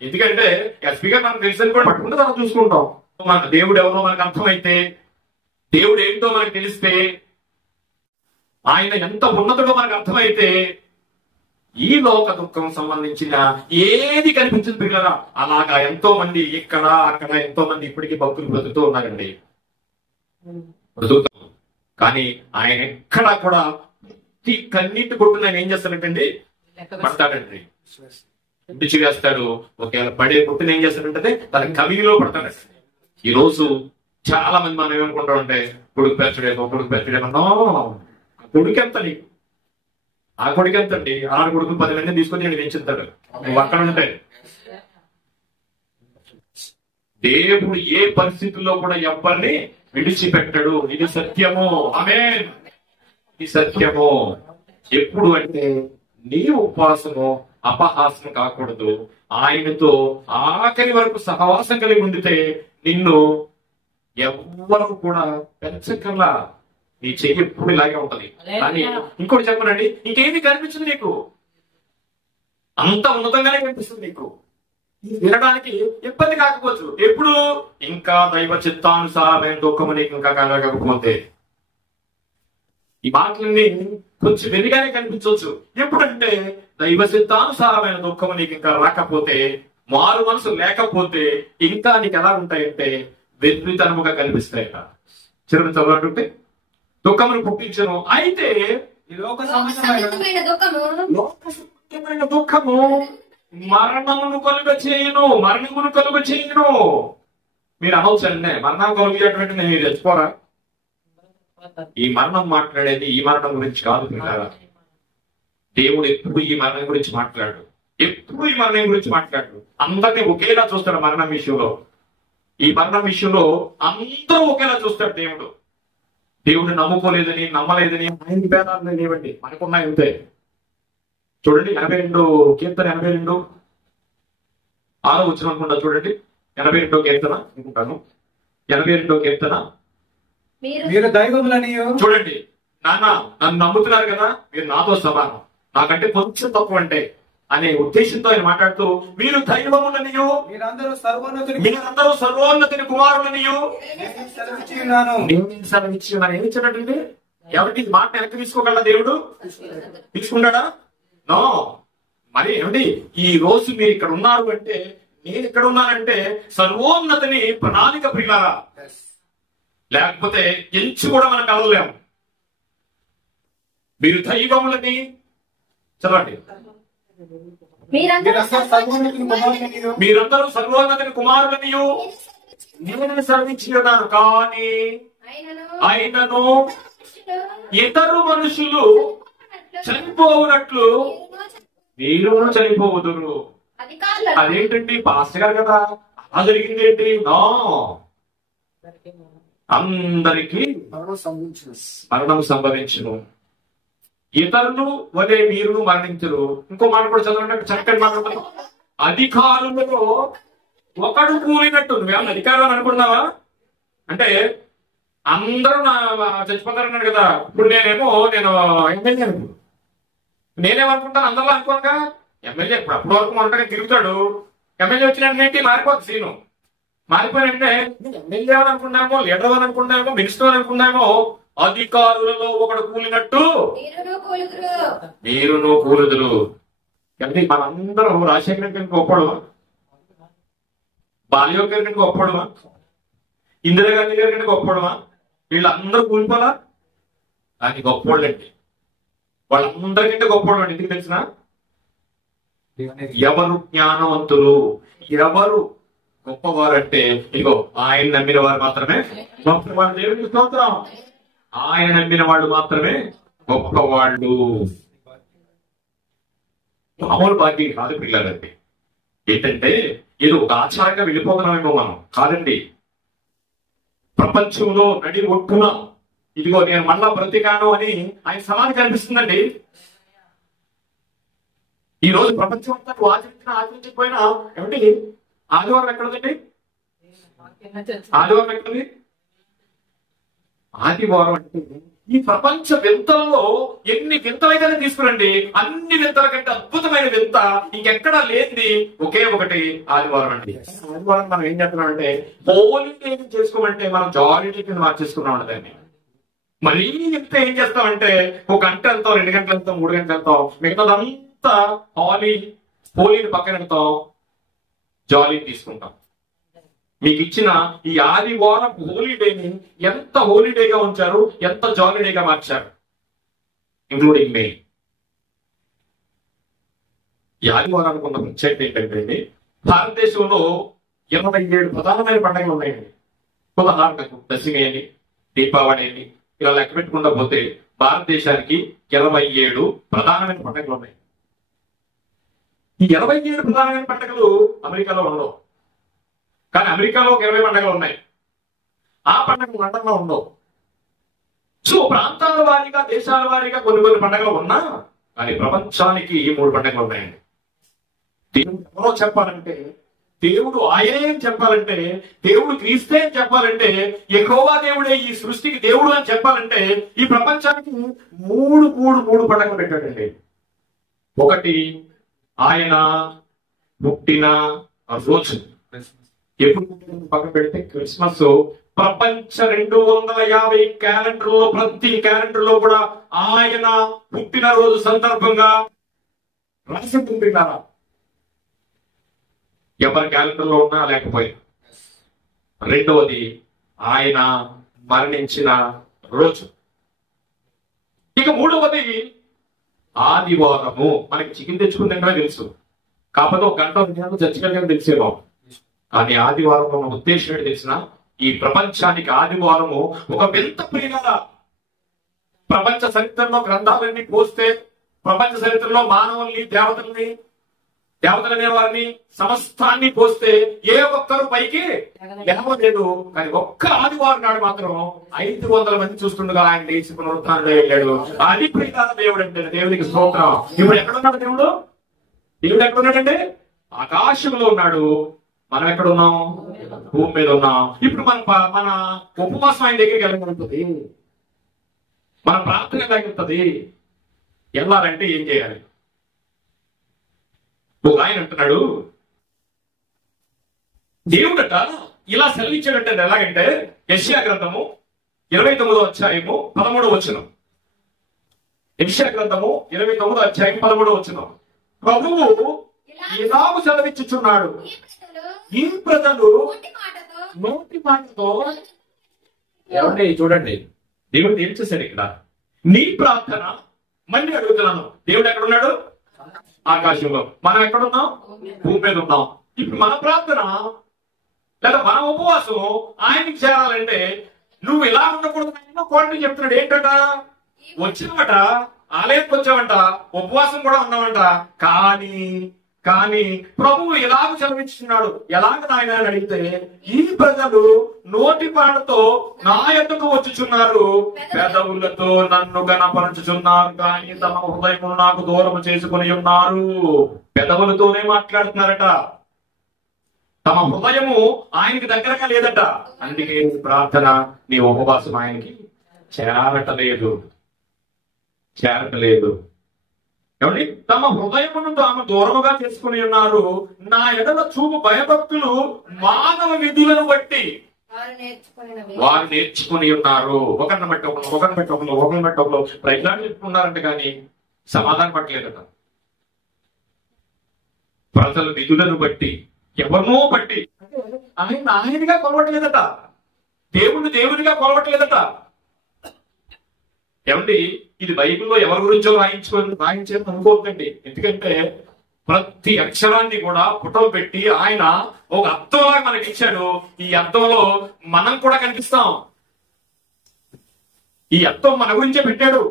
ఎందుకంటే ఎస్పీగా మనకు తెలిసింది కూడా పట్టుకుంటే మనం చూసుకుంటాం. మనకు దేవుడు ఎవరో మనకు అర్థమైతే, దేవుడు ఏంటో మనకు తెలిస్తే, ఆయన ఎంత ఉన్నతుడో మనకు అర్థమైతే ఈ లోక దుఃఖం సంబంధించిన ఏది కనిపించింది పిల్లరా. అలాగా ఎంతో మంది ఇక్కడ అక్కడ ఎంతో మంది ఇప్పటికీ భక్తులు బ్రతుకుతూ ఉన్నారండి. బ్రతుకుతాం. కానీ ఆయన ఎక్కడా కూడా కన్నీటి కొట్టున ఆయన ఏం చేస్తాడంటండి? పడతాడండి. పిచ్చి వేస్తాడు. ఒకవేళ పడే కొట్టున ఏం చేస్తాడంటే తన కవిలో పడతాడండి. ఈ రోజు చాలా మంది మనం ఏమనుకుంటాం అంటే కొడుకు పెంచడేమో కొడుకు ఎంత నీకు, ఆ కొడుకు ఎంత అండి? 6 కొడుకులు 10 మందిని తీసుకొని నేను పెంచుతాడు. నువ్వు అక్కడ ఉంటే దేవుడు ఏ పరిస్థితుల్లో కూడా ఎవరిని విడిచిపెట్టడు. ఇది సత్యము. ఆమేన్. ఇది సత్యము. ఎప్పుడు అంటే నీ ఉపవాసము అపహాసం కాకూడదు. ఆయనతో ఆఖరి వరకు సహవాసం కలిగి ఉండితే నిన్ను ఎవ్వరు కూడా పెంచకల్లా. నీ చెయ్యి ఎప్పుడు ఇలాగే ఉంటది. కానీ ఇంకోటి చెప్పనండి, ఇంకేమి కనిపించదు నీకు. అంత ఉన్నతంగానే కనిపిస్తుంది నీకు. వినడానికి ఇబ్బంది కాకపోవచ్చు. ఎప్పుడు ఇంకా దైవ చిత్తానుసారమైన దుఃఖము నీకు ఇంకా కలగకపోతే ఈ మాటలన్నీ కొంచెం వెనుగానే కనిపించవచ్చు. ఎప్పుడంటే దైవ చిత్తానుసారమైన దుఃఖము నీకు ఇంకా రాకపోతే, మారు మనసు లేకపోతే ఇంకా నీకు ఎలా ఉంటాయంటే వెర్రితనముగా కనిపిస్తాయట. చిరుని చదవాలంటే దుఃఖమును పుట్టించను. అయితే ఈ లోక సంబంధమైన దుఃఖము మరణమును కలుగ చేయను. మరణమును కలుగ చేయను. మీరు అనవసరండి మరణం కలుగేటువంటి మీరు తెచ్చుకోరా. ఈ మరణం మాట్లాడేది ఈ మరణం గురించి కాదు పిల్లరా. దేవుడు ఎప్పుడు ఈ మరణం గురించి మాట్లాడు. ఎప్పుడు ఈ మరణం గురించి మాట్లాడు. అందరినీ ఒకేలా చూస్తాడు మరణం విషయంలో. ఈ మరణం విషయంలో అందరూ ఒకేలా చూస్తాడు దేవుడు. దేవుడు నమ్ముకోలేదని నమ్మలేదని ఆయన భేదాలు లేవండి, మనకున్నాయి అంతే. చూడండి 82 కీర్తన 82 6వ వచనం అనుకుంటా. చూడండి 82 కీర్తన అనుకుంటాను. 82 కీర్తన. మీరు దైవములని చూడండి, నాన్న నన్ను నమ్ముతున్నారు కదా, మీరు నాతో సమానం, నాకంటే కొంచెం తక్కువ అంటే అనే ఉద్దేశంతో ఆయన మాట్లాడుతూ మీరు దైవములనియు మీరందరూ సర్వోన్నతుని కుమారులనియు సెలవిచ్చి ఏమి ఇచ్చాడండి? ఎవరికి మాట వెనక్కి తీసుకోగలరా దేవుడు? తీసుకుంటాడా? నో. మరి ఏమిటి ఈ రోజు మీరు ఇక్కడ ఉన్నారు అంటే, నేను ఇక్కడ ఉన్నానంటే సర్వోన్నతిని ప్రణాళిక ప్రియులారా. లేకపోతే ఎంచి కూడా మనం కదలలేము. మీరు దైవములని చదవండి. మీరందరూ సర్వోన్నతుని కుమారులనియు నేను సెలవించి ఉన్నాను. కానీ ఆయనను ఇతరు మనుషులు చనిపోవునట్లు మీరు చనిపోవుదురు. అదేంటండి పాస్టర్ గారు కదా, అలా జరిగింది ఏంటి? నో, అందరికీ మరణం సంభవించును. ఇతరులు వలె మీరు మరణించరు. ఇంకో మాట కూడా చదవండి, చక్కని మాట. అధికారులలో ఒకడు కూలినట్టు. నువ్వేమన్నా అధికారం అనుకున్నావా? అంటే అందరూ చచ్చిపోతారన్నాడు కదా. ఇప్పుడు నేను ఎమ్మెల్యే అనుకో, నేనేమనుకుంటాను అందరూ అనుకోగా. ఎమ్మెల్యే ఇప్పుడు అప్పటి వరకు ఒంటరిగా తిరుగుతాడు. ఎమ్మెల్యే వచ్చినట్టు మారిపోతుంది సీను. మారిపోయినంటే ఎమ్మెల్యే అని అనుకున్నామో, లీడర్ అని అనుకున్నామో, మినిస్టర్ అని అనుకున్నామో, అధికారులలో ఒకడు కూలినట్టు మీరును కూలుదురు. అంటే మనందరం రాజశేఖర గారికి గొప్పడమా, బాలయోగి గారికి గొప్పడమా, ఇందిరాగాంధీ గారికి గొప్పడమా? వీళ్ళందరూ కూలిపోలా? అది గొప్పోళ్ళండి. వాళ్ళందరికంటే గొప్పవాడు ఎందుకు తెలిసిన? ఎవరు జ్ఞానవంతులు, ఎవరు గొప్పవారంటే ఇగో ఆయన నమ్మిన వారు మాత్రమే గొప్పవాళ్ళు. దేవునికి స్తోత్రం. ఆయన నమ్మిన వాడు మాత్రమే గొప్పవాళ్ళు. మామూలు పార్టీ కాదు పిల్లలండి. ఏంటంటే ఏదో ఒక ఆచారంగా వెళ్ళిపోతున్నామేమో మనం. కాదండి, ప్రపంచంలో నడి ఒట్టున ఇదిగో నేను మళ్ళా బ్రతికాను అని ఆయన సమాధి కనిపిస్తుందండి. ఈ రోజు ప్రపంచం అంతా ఆచరించకపోయినా ఏమండి ఆదివారం ఎక్కడుందండి? ఆదివారం ఎక్కడుంది? ఆదివారం అంటే ఈ ప్రపంచ వింతల్లో ఎన్ని వింతలైతే తీసుకురండి, అన్ని వింతల కంటే అద్భుతమైన వింత ఇంకెక్కడా లేనిది ఒకే ఒకటి ఆదివారం అండి. ఆదివారం మనం ఏం చేస్తున్నామంటే హోలీ డే చేసుకోమంటే మనం జాలీ డే కింద మార్చేసుకున్నాం దాన్ని. మరీ ఇంత ఏం చేస్తామంటే ఒక గంట వెళ్తాం, 2 గంటలు వెళ్తాం, 3 గంటలు వెళ్తాం, మిగతాదంతా హోలీని పక్కన వెళ్తాం, జాలీ తీసుకుంటాం. మీకు ఇచ్చిన ఈ ఆదివారం హోలీడేని ఎంత హోలీడేగా ఉంచారు, ఎంత జాలీడేగా మార్చారు, ఇంక్లూడింగ్ మే. ఈ ఆదివారానికి ఉన్న ప్రత్యేకత ఏంటంటే భారతదేశంలో 27 ప్రధానమైన పండుగలు ఉన్నాయండి. ఉదాహరణకు దశమి అని, దీపావళి అని ఇలా లెక్క పెట్టుకుంటా పోతే భారతదేశానికి 27 ప్రధానమైన పండుగలు ఉన్నాయి. ఈ 27 ప్రధానమైన పండుగలు అమెరికాలో ఉండవు. కానీ అమెరికాలో ఒక 20 పండుగలు ఉన్నాయి. ఆ పండుగలు లండన్లో ఉండవు. సో ప్రాంతాల వారీగా, దేశాల వారీగా కొన్ని పండుగలు ఉన్నా కానీ ప్రపంచానికి ఈ 3 పండుగలు ఉన్నాయండి. దేవుడు ఎవరో చెప్పాలంటే, దేవుడు ఆయనే చెప్పాలంటే, దేవుడు క్రీస్తే అని చెప్పాలంటే, యెహోవా దేవుడే ఈ సృష్టికి దేవుడు అని చెప్పాలంటే ఈ ప్రపంచానికి మూడు పండుగలు పెట్టాడండి. ఒకటి ఆయన పుట్టిన రోజు. ఎప్పుడు పక్కన పెడితే క్రిస్మస్. ప్రపంచ 250 క్యాలెండర్లో ప్రతి క్యాలెండర్లో కూడా ఆయన పుట్టినరోజు సందర్భంగా రాసి ఉంటున్నారా? ఎవరి క్యాలెండర్లో ఉన్నా లేకపోయినా. రెండవది ఆయన మరణించిన రోజు. ఇక మూడవది ఆదివారము. మనకి చికెన్ తెచ్చుకుంటే తెలుసు, కాకపోతే ఒక గంట 2 గంటలు చర్చగా తెలిసేమో. కానీ ఆదివారం మన ఉద్దేశం ఏంటి తెలిసిన? ఈ ప్రపంచానికి ఆదివారము ఒక వింత ప్రియుల. ప్రపంచ చరిత్రలో గ్రంథాలన్నీ పోస్తే, ప్రపంచ చరిత్రలో మానవుల్ని, దేవతలనే వారిని, సమస్తాన్ని పోస్తే ఏ ఒక్కరు పైకి లేవలేదు. కానీ ఒక్క ఆదివారం నాడు మాత్రం 500 మంది చూస్తుండగా ఆయన లేచి పునరుత్థానంలో వెళ్ళాడు. అది ప్రియుల దేవుడు అంటే. దేవునికి స్తోత్రం. ఇప్పుడు ఎక్కడున్నాడు దేవుడు? దేవుడు ఎక్కడున్నాడంటే ఆకాశంలో ఉన్నాడు. మనం ఎక్కడ ఉన్నాం? భూమి మీద ఉన్నాం. ఇప్పుడు మన ఉపవాసం ఆయన దగ్గరికి వెళ్ళగలుగుతుంది, మన ప్రార్థన వెళ్ళగలుగుతుంది. వెళ్ళాలంటే ఏం చేయాలి? ఒక ఆయన అంటున్నాడు, దేవుడట ఇలా సెలవిచ్చాడంటే ఎలాగంటే యెషయా గ్రంథము 29వ అధ్యాయము 13వ వచనం. యెషయా గ్రంథము 29వ అధ్యాయం 13వ వచనం. ప్రభువు ఇలాగు సెలవిచ్చుచున్నాడు, ఈ ప్రజలు నోటి మాటతో ఏమండి చూడండి, దేవుడు ఏం చేశాడు ఇక్కడ? నీ ప్రార్థన మళ్ళీ అడుగుతున్నాను. దేవుడు ఎక్కడున్నాడు? ఆకాశంలో. మనం ఎక్కడున్నాం? భూమి మీద ఉన్నాం. ఇప్పుడు మన ప్రార్థన లేదా మన ఉపవాసం ఆయనకి చేరాలంటే నువ్వు ఇలా ఉండకూడదు. కోరిని చెప్తున్నాడు. ఏంటంట? వచ్చినమాట ఆలయానికి వచ్చావంట, ఉపవాసం కూడా ఉన్నావంట. కానీ ప్రభువు ఎలాగ చదివిస్తున్నాడు? ఎలాగ నాయన అని అడిగితే, ఈ ప్రజలు నోటి పాటతో నా యొద్దకు వచ్చుచున్నారు, పెదవులతో నన్ను గణపరచుచున్నారు, కానీ తమ హృదయమును నాకు దూరం చేసుకుని ఉన్నారు. పెదవులతోనే మాట్లాడుతున్నారట, తమ హృదయము ఆయనకి దగ్గరగా లేదట. అందుకే ప్రార్థన, నీ ఉపవాసం ఆయనకి చేరటలేదు. ఏమండి? తమ హృదయమును తాము దూరముగా చేసుకుని ఉన్నారు. నా ఎడల చూపు భయభక్తులు మానవ విధులను బట్టి వారు నేర్చుకుని ఉన్నారు. ఒకరిని బట్టి ఒకరు ప్రజలు చెప్పుకున్నారంట, కానీ సమాధానం పట్టలేదట. ప్రజల విధులను బట్టి, ఎవరినో బట్టి, ఆయనగా కొలవట్లేదట, దేవుడిగా కొలవట్లేదట. ఏమండి? ఇది బైబిల్లో ఎవరి గురించో రాయించారని అనుకోవద్దండి. ఎందుకంటే ప్రతి అక్షరాన్ని కూడా పుటలు పెట్టి ఆయన ఒక అర్థంలాగా మనకి ఇచ్చాడు. ఈ అర్థంలో మనం కూడా కనిపిస్తాం. ఈ అర్థం మన గురించే పెట్టాడు.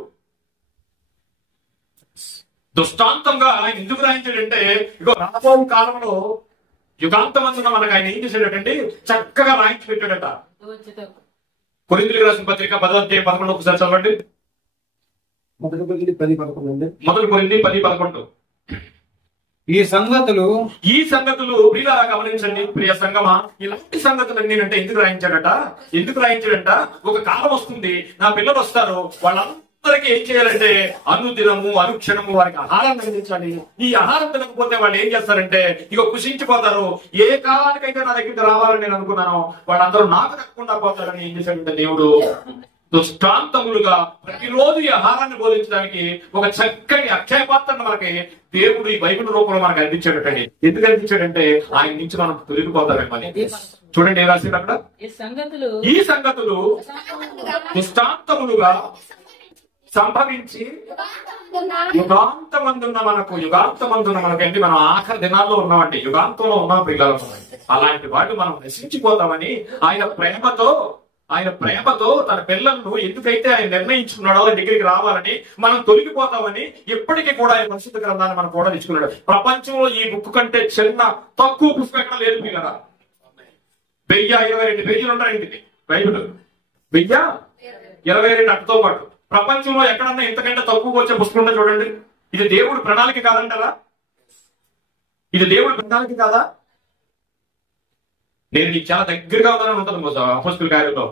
దృష్టాంతంగా ఆయన ఎందుకు రాయించాడంటే, ఇగో రాబో కాలంలో యుగాంతమందున మనకు ఆయన ఏం చేశాడటండి, చక్కగా రాయించి పెట్టాడట. కొరింథీయులకు రాసిన పత్రిక 10:11 ఒకసారి చదవండి. మొదటి కొరింథీ 10:11. ఈ సంగతులు ప్రియులారా గమనించండి. ప్రియ సంగమా, ఇలాంటి సంగతులన్నీ అంటే ఎందుకు రాయించాడంట, ఒక కాలం వస్తుంది, నా పిల్లలు వస్తారు, వాళ్ళందరికీ ఏం చేయాలంటే అనుదినము అనుక్షణము వారికి ఆహారాన్ని అందించాలి. ఈ ఆహారం తినకపోతే వాళ్ళు ఏం చేస్తారంటే ఇక కుషించిపోతారు. ఏ కాలానికైతే నా దగ్గరికి రావాలని నేను అనుకున్నాను, వాళ్ళందరూ నాకు తక్కకుండా పోతారని ఏం చేశాడంటే దేవుడు దృష్టాంతములుగా ప్రతిరోజు ఈ ఆహారాన్ని బోధించడానికి ఒక చక్కటి అక్షయ పాత్రను మనకి దేవుడు ఈ బైబిల్ రూపంలో మనకు అందించాడటండి. ఎందుకు అందించాడంటే ఆయన నుంచి మనం తొలగిపోతామేమని. చూడండి ఏం రాసింది అక్కడ? ఈ సంగతులు దృష్టాంతములుగా సంభవించి యుగాంతమందున్న మనకంటే మనం ఆఖరి దినాల్లో ఉన్నామండి, యుగాంతంలో ఉన్నాం పిల్లలు. అలాంటి వాటి మనం నశించిపోతామని ఆయన ప్రేమతో తన పిల్లలను ఎందుకైతే ఆయన నిర్ణయించుకున్నాడో ఆయన దగ్గరికి రావాలని, మనం తొలగిపోతామని ఎప్పటికీ కూడా ఆయన పరిశుద్ధ గ్రంథాన్ని మనం కూడా తెచ్చుకున్నాడు. ప్రపంచంలో ఈ బుక్ కంటే తక్కువ పుస్తకం ఎక్కడ లేదు కదా. 1022 పేజీలు ఉంటాయండి బైబిల్. 1022 అట్టతో పాటు ప్రపంచంలో ఎక్కడన్నా ఇంతకంటే తక్కువ వచ్చే పుస్తకం ఉందో చూడండి. ఇది దేవుడి ప్రణాళిక కాదంటారా? నేను నీకు చాలా దగ్గరగా ఉన్నానని ఉంటుంది అపోస్తలుల కార్యంలో.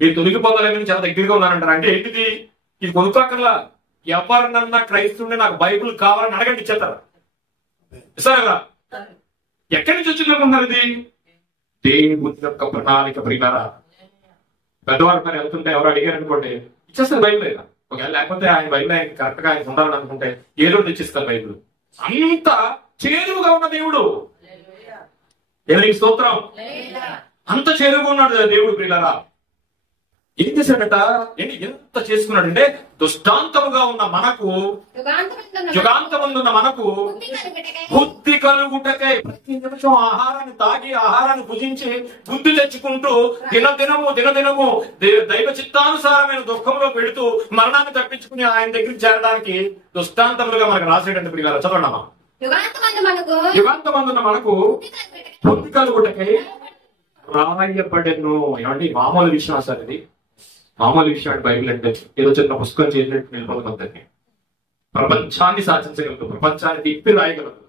మీరు తొలగిపోతారని చాలా దగ్గరగా ఉన్నానంటారు. అంటే ఏంటిది? ఇది కొనుక్కోకల్లా. ఎవరినన్నా క్రైస్తవుని నాకు బైబిల్ కావాలని అడగండి, ఇచ్చేస్తారు. సరే కదా? ఎక్కడి నుంచి వచ్చిందనుకుంటున్నారు? ఇది దేవుడి యొక్క ప్రణాళిక. ప్రియులారా, పెద్దవారు మరి వెళ్తుంటే ఎవరు అడిగారు అనుకోండి, ఇచ్చేస్తారు బైబిల్. ఒకవేళ లేకపోతే ఆయన బైబిల్ ఆయన కరెక్ట్ గా ఆయన ఉండాలని అనుకుంటే ఏదో తెచ్చిస్తారు బైబిల్. అంత చేరువుగా ఉన్న దేవుడు. ఎవరికి స్తోత్రం. అంత చేరువుగా ఉన్నాడు దేవుడు. ప్రియులారా, ఏం చేశాడట? ఎంత చేసుకున్నాడంటే దుష్టాంతముగా ఉన్న మనకు, యుగాంతమున్న మనకు బుద్ధి కలుగుటకై ప్రతి నిమిషం ఆహారాన్ని తాగి, ఆహారాన్ని భుజించి బుద్ధి తెచ్చుకుంటూ దినదినము దైవ చిత్తానుసారమైన దుఃఖంలో పెడుతూ మరణాన్ని తప్పించుకుని ఆయన దగ్గరికి చేరడానికి దుష్టాంతములుగా మనకు రాసేటండి. ప్రియులారా, చదవడమా. యుగాంతమందున్న మనకు బుద్ధి కలుగుటకై రాయబడెను. ఏమండి? మామూలు విషయం సార్ ఇది. మామూలు విషయం బైబిల్ అంటే ఏదో చిన్న పుస్తకం చేసినట్టు నిలబడుతుందని. ప్రపంచాన్ని శాసించగలదు, ప్రపంచాన్ని తిప్పి రాయగలదు.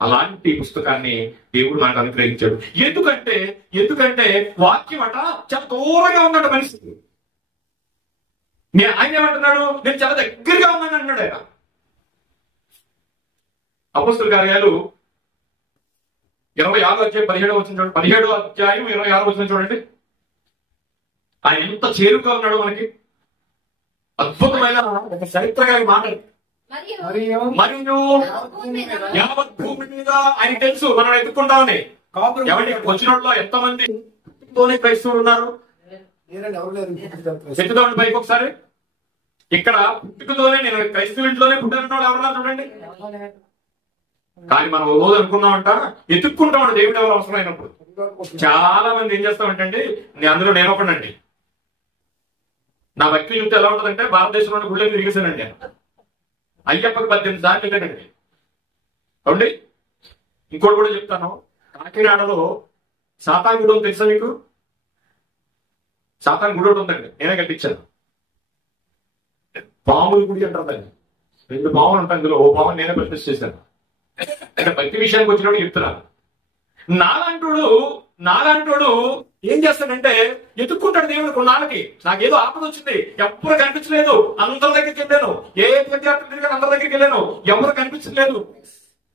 అలాంటి పుస్తకాన్ని దేవుడు మనకు అనుగ్రహించాడు. ఎందుకంటే వాక్యం అట చాలా దూరంగా ఉన్నట్ట మనిషి. ఆయన ఏమంటున్నాడు? నేను చాలా దగ్గరగా ఉన్నాను అన్నాడు ఆయన. అపోస్తలుల కార్యాలు 26వ అధ్యాయం 17వ వచనం చూడండి. 17వ అధ్యాయం 26వ వచనం చూడండి. ఆయన ఎంత చేరుగా ఉన్నాడు మనకి. అద్భుతమైన ఒక చరిత్రగా మాట్లాడు. మరియు యావత్ భూమి మీద ఆయనకి తెలుసు మనం ఎత్తుకుంటామని. ఎవరికి వచ్చిన ఎంతమంది క్రైస్తవులు ఉన్నారు? ఎవరు లేరు. చెట్టుతోండి పైకి ఒకసారి. ఇక్కడ పుట్టుకతోనే నేను క్రైస్తవ ఇంట్లోనే పుట్టిన వాళ్ళు ఎవరన్నా చూడండి. కానీ మనం రోజు అనుకున్నామంట ఎత్తుక్కుంటామంట దేవుడు ఎవరు అవసరమైనప్పుడు. చాలా మంది ఏం చేస్తామంటే అందులో నేను ఒకనండి. నా భక్తి చూస్తే ఎలా ఉంటుందంటే భారతదేశంలో గుళ్ళని తిరిగేశానండి నేను. అయ్యప్పకి 18 సార్లు వెళ్ళానండి. అవునండి. ఇంకోటి కూడా చెప్తాను. కాకినాడలో సాతాన్ గుడి తెలుసా మీకు? సాతాన్ గుడి ఒకటి ఉందండి, నేనే కట్టించాను. పాముల గుడి అంటారు దాన్ని. 2 పాములు ఉంటాయి, అందులో ఓ పాము నేనే ప్రతిష్ఠ చేశాను. అంటే భక్తి విషయానికి వచ్చినప్పుడు చెప్తున్నాను. నాలాంటోడు ఏం చేస్తాడంటే ఎత్తుక్కుంటాడు దేవుడు. కొన్నాళ్ళకి నాకేదో ఆపద వచ్చింది, ఎవ్వరు కనిపించలేదు, అందరి దగ్గరికి వెళ్ళాను, ఏ విద్యార్థుల దగ్గర అందరి దగ్గరికి వెళ్ళాను, ఎవరు కనిపించలేదు.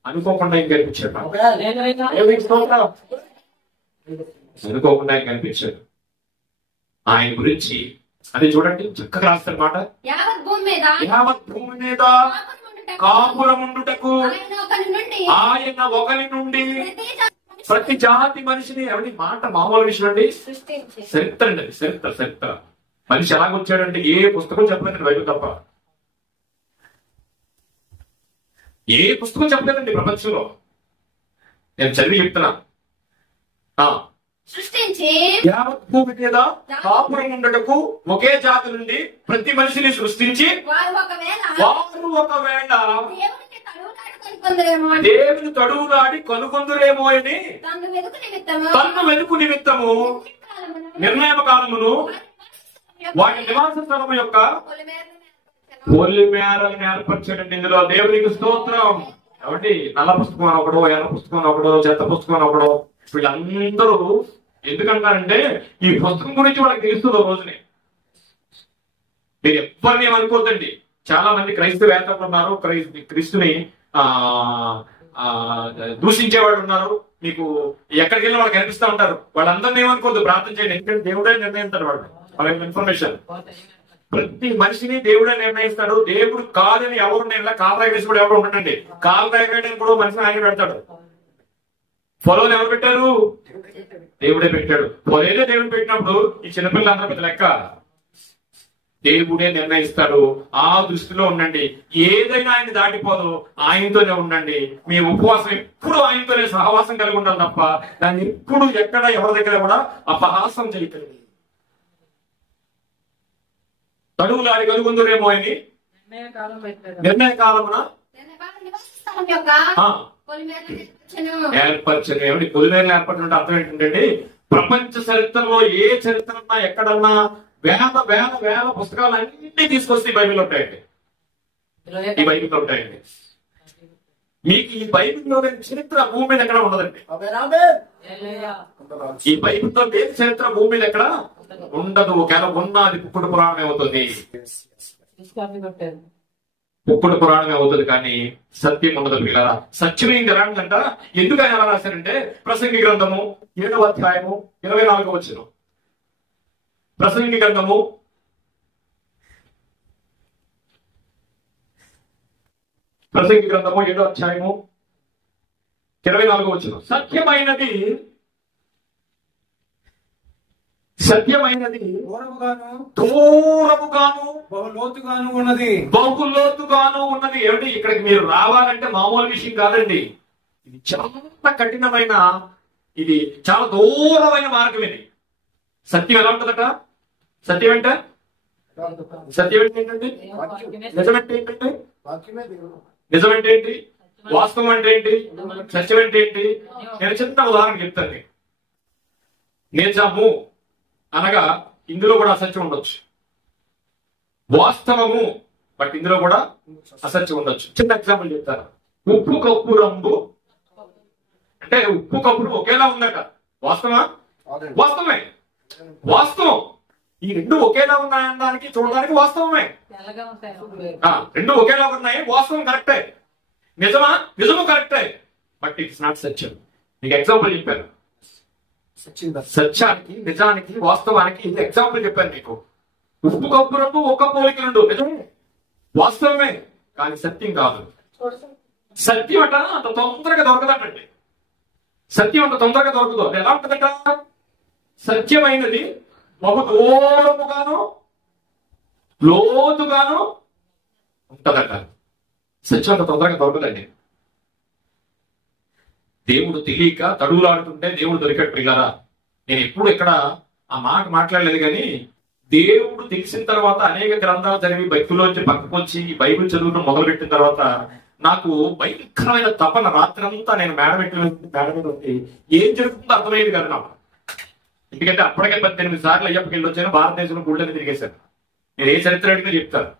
అనుకోకుండా ఏం కనిపించాడు, అనుకోకుండా ఏం కనిపించాడు. ఆయన గురించి అది చూడండి, చక్కగా రాస్తారు మాట. యావత్ భూమి మీద కాపురముండుటకు ఆయన ఒకరి నుండి ప్రతి జాతి మనిషిని ఎవరి మాట మామూలు విషయం అండి. చరిత్ర అండి, అది చరిత్ర. మనిషి ఎలాగొచ్చాడంటే ఏ పుస్తకం చెప్పలేదండి బైబిల్ తప్ప. ఏ పుస్తకం చెప్పలేదండి ప్రపంచంలో. నేను చదివి చెప్తున్నా. సృష్టించి యావత్ భూమి మీద కాపురం ఉండటకు ఒకే జాతి నుండి ప్రతి మనిషిని సృష్టించి వారు ఒకవేళ దేవుని తడువులాడి కనుగొందురేమో అని తన్ను వెతుకు నిమిత్తము నిర్ణయ కాలమును వాటి నివాస స్థలం యొక్క పొలిమేరలను ఏర్పరచాడండి. ఇందులో దేవునికి స్తోత్రం. కాబట్టి నల్ల పుస్తకం అని ఒకడో, ఎర్ర పుస్తకం అని ఒకడో, చెత్త పుస్తకం అని ఒకడో, వీళ్ళందరూ ఎందుకంటారంటే ఈ పుస్తకం గురించి వాళ్ళకి తెలుస్తుంది రోజునే. మీరు ఎవరిని ఏమనుకోద్దండి. చాలా మంది క్రైస్తవేత్తలు ఉన్నారు, క్రీస్తుని దూషించేవాడు ఉన్నారు. మీకు ఎక్కడికి వెళ్ళిన వాళ్ళు కనిపిస్తూ ఉంటారు. వాళ్ళందరినీ ఏమనుకోవద్దు, ప్రార్థన చేయండి. ఎందుకంటే దేవుడే నిర్ణయిస్తాడు వాళ్ళ ఇన్ఫర్మేషన్. ప్రతి మనిషిని దేవుడే నిర్ణయిస్తాడు. దేవుడు కాదని ఎవరు నేను కాలు రాయవేసి కూడా ఎవరు ఉండండి. కాలు రాయవేయడానికి కూడా మనిషిని ఆయన పెడతాడు. పొలం ఎవరు పెట్టారు? దేవుడే పెట్టాడు. పొలేదే దేవుడు పెట్టినప్పుడు ఈ చిన్నపిల్లలందరూ పెద్ద లెక్క. దేవుడే నిర్ణయిస్తాడు. ఆ దృష్టిలో ఉండండి. ఏదైనా ఆయన దాటిపోదు, ఆయనతోనే ఉండండి. మీ ఉపవాసం ఎప్పుడు ఆయనతోనే సహవాసం కలిగి ఉండాలి తప్ప దాన్ని ఎప్పుడు ఎక్కడ ఎవరి దగ్గర కూడా అపహాసం చేయకండి. తడువులాడి కలుగుందురేమో అని నిర్ణయ కాలమున ఏర్పరచని. ఏమిటి పొలిమేరలు ఏర్పడిన అర్థం ఏంటంటే ప్రపంచ చరిత్రలో ఏ చరిత్ర ఎక్కడన్నా వేల పుస్తకాలు అన్ని తీసుకొస్తే ఈ బైబిల్ ఉంటాయండి. ఈ బైబిల్లో ఉంటాయండి. మీకు ఈ బైబిల్లో చరిత్ర భూమి మీద ఎక్కడ ఉండదండి. ఈ బైబిల్తో ఏ చరిత్ర భూమి మీద ఎక్కడ ఉండదు. ఒకవేళ ఉన్నది పుక్కుడు పురాణమే అవుతుంది. పుక్కుడు పురాణమే అవుతుంది కానీ సత్యం ఉండదు. పిల్లరా, సత్యం ఏం ఎలాంటిదంట, ఎందుకు ఆయన ఎలా రాశారంటే ప్రసంగి గ్రంథము 7వ అధ్యాయము 24వ వచనం. ప్రసంగి గ్రంథము 7వ అధ్యాయము 24వ వచనం. సత్యమైనది దూరముగాను బహులోతుగాను ఉన్నది. ఏమిటి? ఇక్కడికి మీరు రావాలంటే మామూలు విషయం కాదండి. ఇది చాలా కఠినమైన, ఇది చాలా దూరమైన మార్గం. ఇది సత్యం ఎలా ఉంటుందట? సత్యం ఏంటండి? నిజమంటే ఏంటంటే నిజమంటే ఏంటి? వాస్తవం అంటే ఏంటి? సత్యం అంటే ఏంటి? నేను చిన్న ఉదాహరణ చెప్తాను. నిజము అనగా ఇందులో కూడా అసత్యం ఉండొచ్చు. వాస్తవము బట్ ఇందులో కూడా అసత్యం ఉండొచ్చు. చిన్న ఎగ్జాంపుల్ చెప్తాను. ఉప్పు కప్పు రంగు అంటే ఉప్పు కప్పులు ఒకేలా ఉందట. వాస్తవా? వాస్తవమే. వాస్తవం. ఈ రెండు ఒకేలా ఉన్నాయనడానికి చూడడానికి వాస్తవమే. రెండు ఒకేలా ఉన్నాయి, వాస్తవం కరెక్టే. నిజమా? నిజము కరెక్టే, బట్ ఇట్స్ నాట్ సత్యం. మీకు ఎగ్జాంపుల్ చెప్పాను. సత్యానికి, నిజానికి, వాస్తవానికి ఇది ఎగ్జాంపుల్ చెప్పాను మీకు. ఉప్పు కప్పు రంగు ఒక పోలికలుండు, నిజమే, వాస్తవమే, కానీ సత్యం కాదు. సత్యం అంట అంత తొందరగా దొరకదటండి. సత్యం అంత తొందరగా దొరకదు. అది ఎలా ఉంటుందట? సత్యమైనది బహు దూరముగాను లోతుగాను ఉంటదట. సత్యం అంత తొందరగా దొరకదండి. దేవుడు తెలియక తడువులాడుతుంటే దేవుడు దొరికాడు పిల్లరా. నేను ఎప్పుడు ఇక్కడ ఆ మాట మాట్లాడలేదు, కానీ దేవుడు తెలిసిన తర్వాత అనేక గ్రంథాలు చదివి బైబిల్లోంచి పక్కకు వచ్చి బైబిల్ చదువును మొదలుపెట్టిన తర్వాత నాకు భయంకరమైన తపన. రాత్రంతా నేను మేడ మీద ఏం జరుగుతుందో అర్థమయ్యేది కాదు నాకు. ఎందుకంటే అప్పటికే 18 సార్లు అయ్యప్పకి వెళ్ళి వచ్చాను, భారతదేశంలో గుళ్ళని తిరిగేశాను. నేను ఏ చరిత్ర అడిగినా చెప్తాను.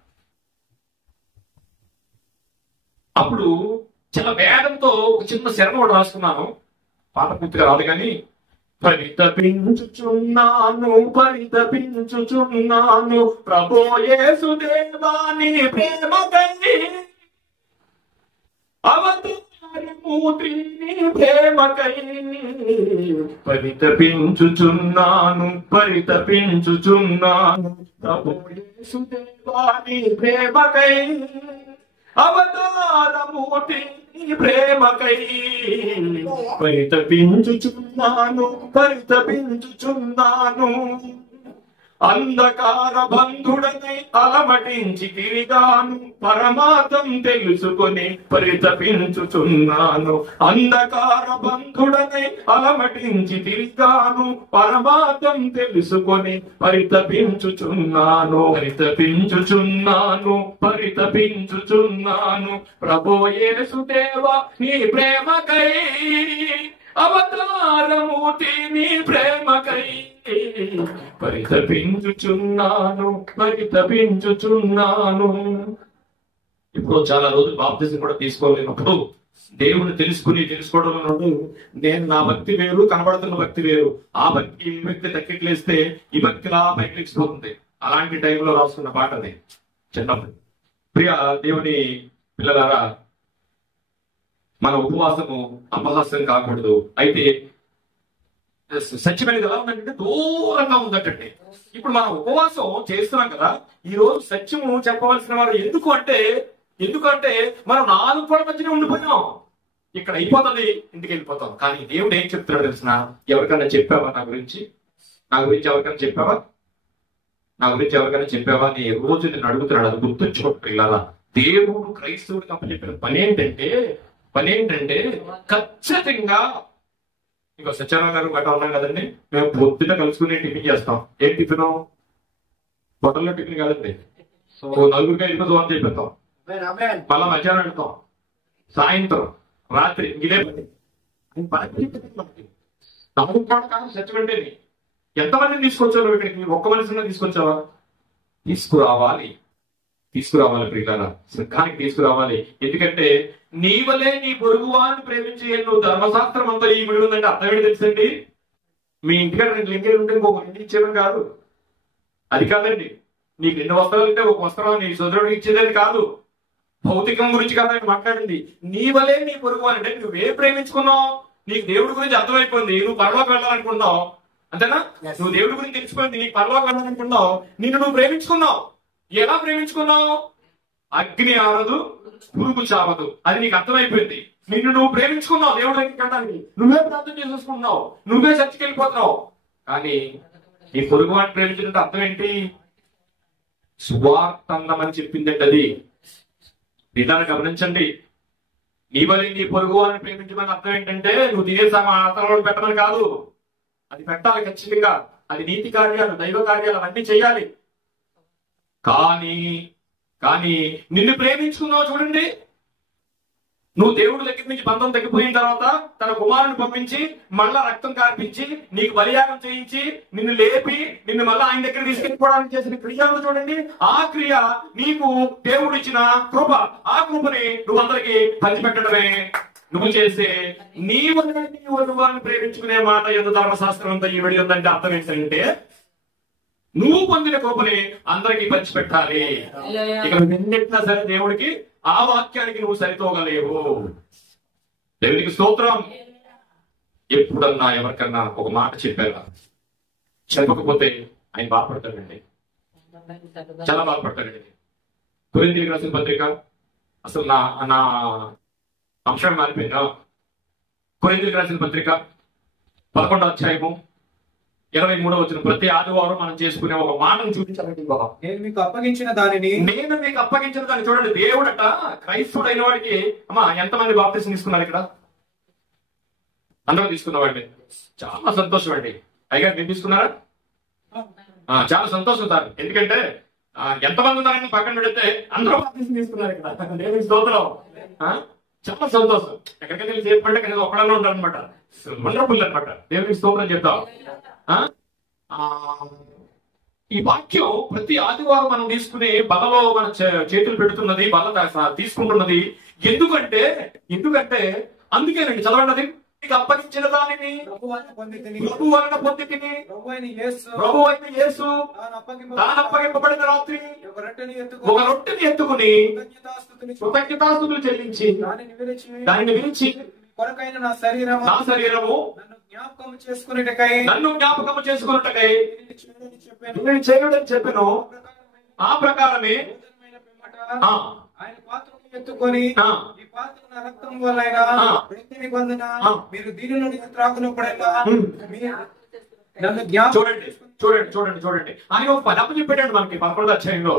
అప్పుడు చాలా వేగంతో ఒక చిన్న శరణం కూడా రాసుకున్నాను. పాట పూర్తిగా రాదు కానీ, పరితపించుచున్నాను పరితపించుచున్నాను ప్రభో యేసుదేవాని ప్రేమకై, అవతారమూర్తి ప్రేమకై పరితపించుచున్నాను పరితపించుచున్నాను ప్రభో యేసుదేవాని ప్రేమకై, అవతారమూర్తి ప్రేమకై పరితపించుచున్నాను పరితపించుచున్నాను. అంధకార బంధుడనై అలమటించి తిరిగాను, పరమార్థం తెలుసుకొని పరితపించుచున్నాను. అంధకార బంధుడనై అలమటించి తిరిగాను, పరమార్థం తెలుసుకొని పరితపించుచున్నాను. పరితపించుచున్నాను పరితపించుచున్నాను ప్రభో యేసుదేవా నీ ప్రేమకై, అవతారమూర్తి నీ ప్రేమకై పరితపించుచున్నాను పరితపించుచున్నాను. ఇప్పుడు చాలా రోజులు బాప్తిజం కూడా తీసుకోలేనప్పుడు దేవుని తెలుసుకోవడం నేను నా భక్తి వేరు, కనబడుతున్న భక్తి వేరు. ఆ భక్తి ఈ వ్యక్తి తక్కిట్లేస్తే ఈ భక్తిలా పైకి లేచిపోతుంది. అలాంటి టైంలో రాసుకున్న పాట అది చిన్నప్పుడు. ప్రియ దేవుని పిల్లలారా, మన ఉపవాసము అపహాస్యం కాకూడదు. అయితే సత్యం అనేది ఎలా ఉందంటే దూరంగా ఉందటండి. ఇప్పుడు మనం ఉపవాసం చేస్తున్నాం కదా, ఈ రోజు సత్యము చెప్పవలసిన వారు ఎందుకంటే మనం 4 పూల మధ్యనే ఉండిపోయాం. ఇక్కడ అయిపోతుంది, ఇంటికి వెళ్ళిపోతాం. కానీ దేవుడు ఏం చెప్తున్నాడు తెలిసిన? ఎవరికైనా చెప్పావా నా గురించి ఎవరికైనా చెప్పావా అని రోజు నేను అడుగుతున్నాడు. అది గుర్తుంచుకోండి పిల్లల. దేవుడు క్రైస్తవుడికి అప్పచెప్పిన పని ఏంటంటే ఖచ్చితంగా, ఇంకో సత్యనారాయణ గారు బయట ఉన్నాం కదండి, మేము పొద్దున కలుసుకుని టిఫిన్ చేస్తాం. ఏం టిఫిన్? హోటల్లో టిఫిన్ కాదండి. సో 4 వెళ్ళిపోతాం అని చెప్పేస్తాం. మళ్ళా మధ్యాహ్నం వెళ్తాం, సాయంత్రం, రాత్రి ఇదే పని. సత్యం అంటే ఎంతమందిని తీసుకొచ్చావు ఇక్కడికి? ఒక్క మనిషిని తీసుకొచ్చావా? తీసుకురావాలి ప్రియులారా, సంఘానికి తీసుకురావాలి. ఎందుకంటే నీ వలే నీ పొరుగు వారిని ప్రేమించి నువ్వు ధర్మశాస్త్రం అంతా ఈ విడి ఉందంటే అర్థం ఏంటి తెలుసండి? మీ ఇంటికాడ 2 లింగేలు ఉంటే ఇంకొక ఇంటికి ఇచ్చేయడం కాదు. అది కాదండి. నీకు 2 వస్త్రాలు ఉంటే ఒక వస్త్రం నీ సోదరుడికి ఇచ్చేదని కాదు. భౌతికం గురించి కాదు ఆయన మాట్లాడింది. నీ వలే నీ పొరుగు వారు అంటే నువ్వే ప్రేమించుకున్నావు. నీకు దేవుడి గురించి అర్థమైపోయింది, నువ్వు పరలోకి వెళ్ళాలనుకున్నావు. అంతేనా? నువ్వు దేవుడి గురించి తెలిసిపోయింది, నీకు పరలోకి వెళ్ళాలనుకున్నావు. నిన్ను నువ్వు ప్రేమించుకున్నావు. ఎలా ప్రేమించుకున్నావు? అగ్ని ఆరదు, పురుగు చావదు. అది నీకు అర్థమైపోయింది. నిన్ను నువ్వు ప్రేమించుకున్నావు దేవుడి దగ్గరికి వెళ్ళడానికి. నువ్వే ప్రార్థన చేసేసుకుంటున్నావు, నువ్వే చర్చికి వెళ్ళిపోతున్నావు. కానీ నీ పొరుగు వాడిని ప్రేమించినట్టు అర్థం ఏంటి? సువార్తంగం అని చెప్పిందంటే అది నిదాన్ని గమనించండి. నీ వల్ల నీ పొరుగు వారిని ప్రేమించమని అర్థం ఏంటంటే నువ్వు తినే ఆతలలో పెట్టమని కాదు. అది పెట్టాలి ఖచ్చితంగా. అది నీతి కార్యాలు, దైవ కార్యాలు అవన్నీ చేయాలి. కానీ నిన్ను ప్రేమించుకున్నావు చూడండి. నువ్వు దేవుడి దగ్గర నుంచి బంధం తగ్గిపోయిన తర్వాత తన కుమారుని పంపించి మళ్ళా రక్తం కార్పించి నీకు బలియాగం చేయించి నిన్ను లేపి నిన్ను మళ్ళా ఆయన దగ్గర తీసుకెళ్ళిపోవడానికి చేసిన క్రియలు చూడండి. ఆ క్రియ నీకు దేవుడు ఇచ్చిన కృప. ఆ కృపని నువ్వు అందరికి పంచిపెట్టడమే నువ్వు చేసే. నీ వల్ల ప్రేమించుకునే మాట ఎందు ధర్మశాస్త్రం అంతా ఈ విడి ఉందంటే అర్థం ఏంటంటే నువ్వు పొందిన కృపని అందరికీ పంచిపెట్టాలి. ఇక ఎన్నిటినా సరే దేవుడికి ఆ వాక్యానికి నువ్వు సరితోగలేవు. దేవునికి స్తోత్రం. ఎప్పుడన్నా ఎవరికన్నా ఒక మాట చెప్పారా? చెప్పకపోతే ఆయన బాధపడతాడండి, చాలా బాధపడతాడండి. కొరింథీయులకు రాసిన పత్రిక, అసలు నా అంశం మారిపోయిందా? కొరింథీయులకు రాసిన పత్రిక 11వ అధ్యాయము 23వ వచనం, ప్రతి ఆదివారం మనం చేసుకునే ఒక మాటను చూపించాలంటే నేను మీకు అప్పగించిన దానిని చూడండి. దేవుడట క్రైస్తవుడైన వాడికి అమ్మా ఎంతమంది బాప్తిసం తీసుకున్నారు ఇక్కడ? అందరూ తీసుకున్నవాడిని. చాలా సంతోషం అండి. అయ్యగారు మీరు తీసుకున్నారా? చాలా సంతోషం సార్. ఎందుకంటే ఎంతమంది ఉన్నారని పక్కన పెడితే అందరూ బాప్తిసం తీసుకున్నారు ఇక్కడ. దేవుని స్తోత్రం. చాలా సంతోషం. ఎక్కడికైనా వెళ్ళి చెప్పంటే కనీసం ఒక్కడన్నా ఉంటారు అనమాట. వండర్ఫుల్ అనమాట. దేవునికి స్తోత్రం చెప్తాం. ఈ వాక్యం ప్రతి ఆదివారం మనం తీసుకునే బలలో మన చేతులు పెడుతున్నది, బల తీసుకుంటున్నది. ఎందుకంటే అందుకేనండి చదవండి. అప్పగించిన దానిని ప్రభు వలన పొందితిని, ప్రభు అయిన యేసు తాను అప్పగింపబడిన రాత్రి ఒక రొట్టెని ఎత్తుకుని కృతజ్ఞతాస్తుతులు చెల్లించి దానిని విరిచి కొరకైన నా శరీరము నన్ను జ్ఞాపకము చేసుకున్నటకై చేయడని చెప్పాను. ఆ ప్రకారమే ఆయన పాత్రను ఎత్తుకొని ఈ పాత్ర నా రక్తం వలన ప్రతి నిబంధన మీరు దీని నుండి త్రాగునప్పుడల్లా నన్ను చూడండి. ఆయన ఒక పని అప్పు చెప్పాడు మనకి 11వ అధ్యాయంలో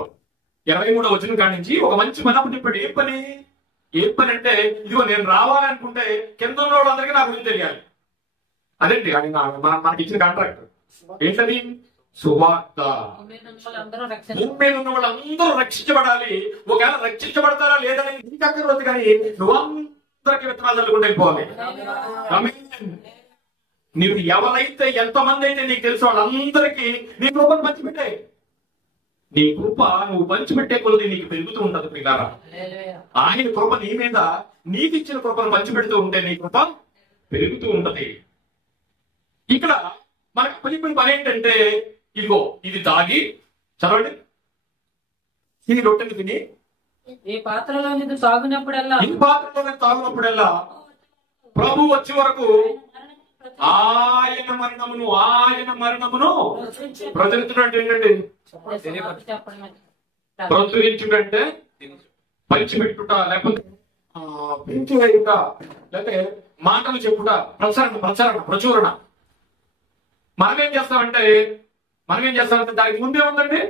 23వ వచనం కాడి నుంచి ఒక మంచి పని అప్పు చెప్పాడు. ఏం పని అంటే, ఇదిగో నేను రావాలనుకుంటే కింద ఉన్న వాళ్ళందరికీ నా గురించి తెలియాలి. అదేంటి మనకి ఇచ్చిన కాంట్రాక్ట్ ఏంటది? సువార్త. భూమి మీద ఉన్న వాళ్ళందరూ రక్షించబడాలి. ఒకవేళ రక్షించబడతారా లేదని నీకు అక్కర్లేదు, కానీ నువ్వందరికి విత్తనాలు చల్లుకుంటూ వెళ్ళిపోవాలి. నువ్వు ఎవరైతే ఎంతమంది అయితే నీకు తెలుసు వాళ్ళందరికీ నీ కృపను పంచిపెట్టాయి. నీ కృప నువ్వు పంచిపెట్టే కొలది నీకు పెరుగుతూ ఉంటది పిల్లారా. ఆయన కృప నీ మీద, నీకు ఇచ్చిన కృపను పంచిపెడుతూ ఉంటే నీ కృప పెరుగుతూ ఉంటది. ఇక్కడ మనకు పని ఏంటంటే, ఇదిగో ఇది తాగి చదవండి, ఈ రొట్టెని తిని ఈ పాత్రలో తాగినప్పుడల్లా ప్రభు వచ్చే వరకు ఆయన మరణమును ప్రచురించడం ఏంటండి? ప్రచురించుడంటే పంచిపెట్టుట, లేకపోతే పెంచివేయుట, లేకపోతే మాటలు చెప్పుట, ప్రచురణ. మనమేం చేస్తామంటే దానికి ముందే ఉందండి,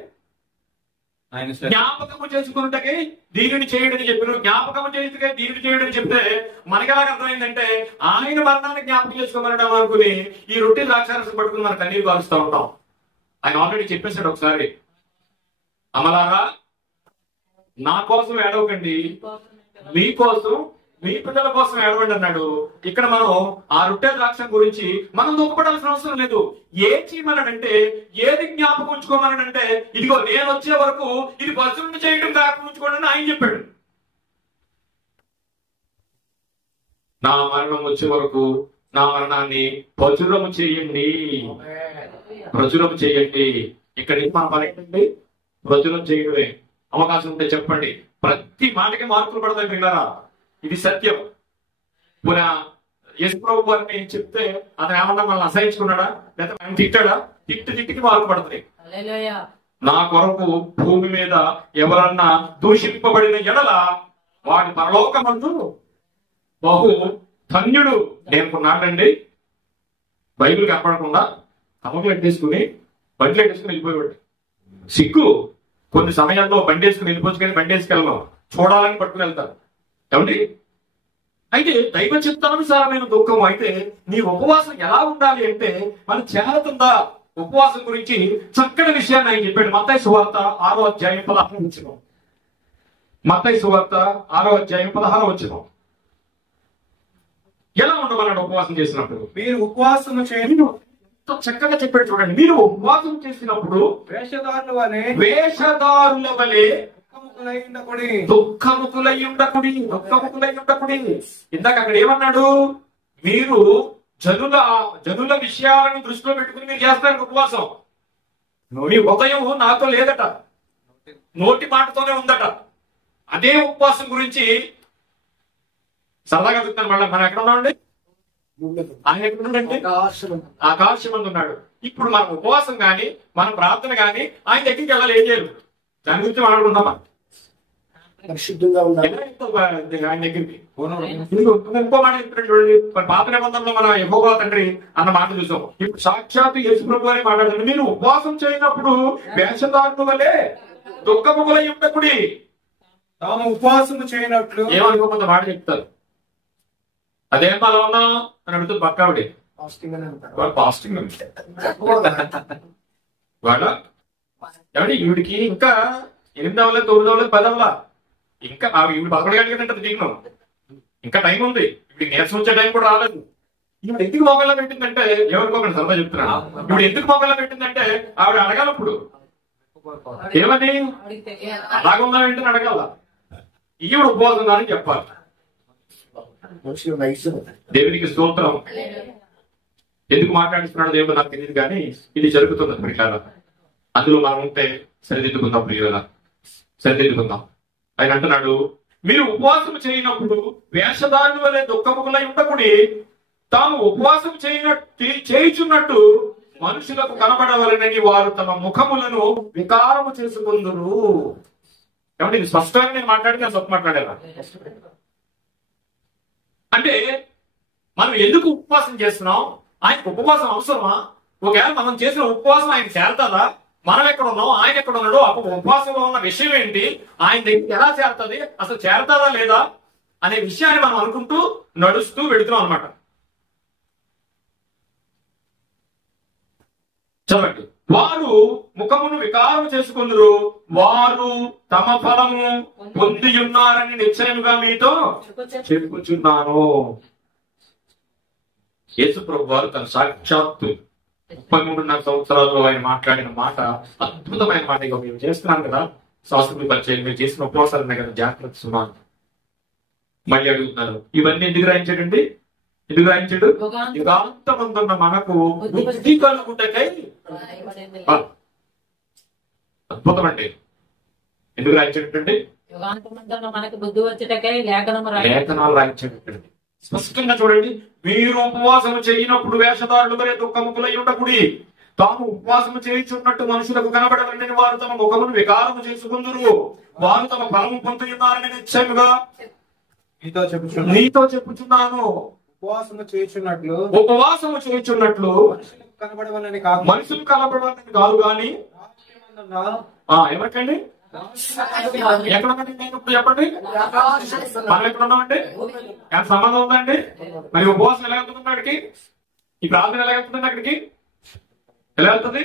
జ్ఞాపకము చేసుకున్నట్టుగా దీనిని చేయడని చెప్పారు. జ్ఞాపకము చేస్తే దీనిని చేయడని చెప్తే మనకి ఎలాగ అర్థమైందంటే ఆయన మరణాన్ని జ్ఞాపకం చేసుకోమనడం అనుకుని ఈ రొట్టె ద్రాక్షారసం పట్టుకుని మన కన్నీరు కాలుస్తూ ఉంటాం. ఆయన ఆల్రెడీ చెప్పేశాడు ఒకసారి, అమలారా నా కోసం ఏడవకండి, మీకోసం మీ పిల్లల కోసం ఏడవండి అన్నాడు. ఇక్కడ మనం ఆ రొట్టె ద్రాక్షం గురించి మనం దుఃఖపడాల్సిన అవసరం లేదు. ఏం చేయమన్నాడంటే, ఏది జ్ఞాపకం ఉంచుకోమన్నాడంటే, ఇదిగో నేను వచ్చే వరకు ఇది పరిశుభ్రం చేయడం జ్ఞాపకం ఉంచుకోండి అని ఆయన చెప్పాడు. నా మరణం వచ్చే వరకు నా మరణాన్ని ప్రచురము చేయండి. ఇక్కడ మన పని ఏంటండి? ప్రచురం చేయడమే. అవకాశం ఉంటే చెప్పండి. ప్రతి మాటకి మార్పులు పడతాయి పిల్లరా, ఇది సత్యం. పునః యేసు ప్రభు వారిని చెప్తే అతను ఏమన్నా మనల్ని అసహించుకున్నాడా, లేకపోతే ఆయన తిట్టాడా? తిట్టికి మార్పు పడుతుంది. నా కొరకు భూమి మీద ఎవరన్నా దూషింపబడిన ఎడల వాడి పరలోకమందు బహు ధన్యుడు. నేను నాటండి బైబిల్ కనపడకుండా తమకు ఎట్టేసుకుని బండి ఎట్టేసుకుని వెళ్ళిపోయాడు. సిగ్గు. కొన్ని సమయాల్లో బండి వేసుకుని వెళ్ళిపోవచ్చు, కానీ బండి వేసుకెళ్ళను, చూడాలని పట్టుకుని వెళ్తారు. ఏమండి? అయితే దైవ చిత్తానుసారమైన దుఃఖం. అయితే నీ ఉపవాసం ఎలా ఉండాలి అంటే, మన చేరుతుందా ఉపవాసం గురించి చక్కటి విషయాన్ని ఆయన చెప్పాడు. మత్తయి సువార్త 6వ అధ్యాయం 16వ వచనం. మత్తయి సువార్త 6వ అధ్యాయం 16వ వచనం. ఎలా ఉండమన్నాడు ఉపవాసం చేసినప్పుడు? మీరు ఉపవాసం చేయండి. చక్కగా చెప్పాడు చూడండి. మీరు ఉపవాసం చేసినప్పుడు వేషధారుల వలె దుఃఖముకులై ఉండకుడి. ఇందాక అక్కడ ఏమన్నాడు? మీరు జనుల విషయాలను దృష్టిలో పెట్టుకుని మీరు చేస్తారు ఉపవాసం. మీ ఉదయం నాతో లేదట, నోటి మాటతోనే ఉందట. అదే ఉపవాసం గురించి సరదాగా చెప్తాను. మళ్ళీ మనం ఎక్కడ ఉన్నామండి? ఆయన ఎక్కడున్నాడంటే ఆకాశమందు ఉన్నాడు. ఇప్పుడు మన ఉపవాసం కానీ మన ప్రార్థన కానీ ఆయన దగ్గరికి వెళ్ళాలి. ఏం చేయాలి? దాని గురించి మాట్లాడుకుందామా? పరిశుద్ధంగా ఉండాలి. ఎలా వెళ్తావు ఆయన దగ్గరికి? ఇంకో మాట చెప్తున్నాడు చూడండి. పాత నిబంధనలో మన యెహోవా తండ్రి అన్న మాట చూసాం. ఇప్పుడు సాక్షాత్తు యేసు ప్రభు అని మాట్లాడుతుంది. మీరు ఉపవాసం చేయనప్పుడు వేషధారుల వలె దుఃఖములై ఉండకుడి. తాము ఉపవాసం చేయనట్లు ఏమనుకోకపోతే మాట చెప్తారు. అదేం అలా ఉన్నా అని అడుగుతుంది పక్కావిడే. ఫాస్టింగ్ అని అంటారు. వాడు ఫాస్టింగ్ వాడు ఏమంటే ఈవిడికి ఇంకా 8 అవ్వలేదు, 9 అవ్వలేదు, 10 అవ్వలా. ఇంకా ఈవిడ 11 గంటలకి తింటది దిగును. ఇంకా టైం ఉంది. ఇప్పుడు నీరసం వచ్చే టైం కూడా రాలేదు. ఇప్పుడు ఎందుకు మొగల్లో పెట్టిందంటే ఎవరికోకండి సరదా చెప్తున్నాను. ఇప్పుడు ఎందుకు మొగల్లో పెట్టిందంటే ఆవిడ అడగాలప్పుడు ఏమని అలాగుందా ఏంటని అడగాల. ఈవిడ ఉపవాసం అని చెప్పాలి. మనుషులు నైస్. దేవునికి స్తోత్రం. ఎందుకు మాట్లాడిస్తున్నాడు దేవుడు నాకు తెలియదు, కానీ ఇది జరుగుతున్నది ప్రకారం. అందులో మనం ఉంటే సరిదిద్దుకుందాం ప్రియుల, సరిదిద్దుకుందాం. ఆయన అంటున్నాడు, మీరు ఉపవాసం చేయనప్పుడు వేషధారుల వలె దుఃఖములై ఉండకుడి. తాము ఉపవాసం చేయుచున్నట్టు మనుషులకు కనబడవలనని వారు తమ ముఖములను వికారము చేసుకుందురు. ఏమంటే ఇది స్పష్టంగా నేను మాట్లాడితే స్వప్న మాట్లాడారా? అంటే మనం ఎందుకు ఉపవాసం చేస్తున్నాం? ఆయనకు ఉపవాసం అవసరమా? ఒకవేళ మనం చేసిన ఉపవాసం ఆయన చేరుతుందా? మనం ఎక్కడ ఉన్నాం, ఆయన ఎక్కడ ఉన్నాడు, అప్పుడు ఉపవాసంలో ఉన్న విషయం ఏంటి, ఆయన దగ్గరికి ఎలా చేరుతుంది, అసలు చేరుతుందా లేదా అనే విషయాన్ని మనం అనుకుంటూ నడుస్తూ వెళుతున్నాం అనమాట. చదవండి. వారు ముఖమును వికారం చేసుకుందరు, వారు తమ ఫలము పొంది ఉన్నారని నిశ్చయముగా మీతో చెప్పుచున్నాను. యేసు ప్రభు వారు తన సాక్షాత్తు 33 సంవత్సరాల్లో ఆయన మాట్లాడిన మాట అద్భుతమైన మాట. ఇక మేము చేస్తున్నాం కదా శాస్త్రులు పరిచయం, మీరు చేసిన ఉపవాసాలు కదా జాగ్రత్త సుమారు. మళ్ళీ అడుగుతున్నారు, ఇవన్నీ ఎందుకు రాయించాడండి? ఎందుకు రాయించాడు? యుగాంతమందున్న మనకు బుద్ధి కలుగుటకై. అద్భుతం అండి. ఎందుకు రాయించాడండి? మనకు బుద్ధి వచ్చేటకై లేఖనాలు రాయించాడండి. స్పష్టంగా చూడండి, మీరు ఉపవాసం చేయనప్పుడు వేషధారులు వలె దుఃఖములై ఉండకుడి. తాము ఉపవాసము చేయుచున్నట్టు మనుషులకు కనబడవలనని వారు తమ ముఖమును వికారము చేసుకుందురు. వారు తమ ఫలము పొందుతున్నారని నిశ్చయముగా నీతో చెప్పుచున్నాను. ఉపవాసము చేయుచున్నట్లు మనుషులు కనబడవలని కాదు గాని ఎవరికండి? ఎక్కడ ఇప్పుడు చెప్పండి, మనం ఎక్కడ ఉన్నామండి? ఎంత సంబంధం ఉందండి? మరి ఉపవాసం ఎలా వెళ్తుంది అక్కడికి? ఈ ప్రార్థన ఎలా వెళ్తుంది అక్కడికి? ఎలా వెళ్తుంది?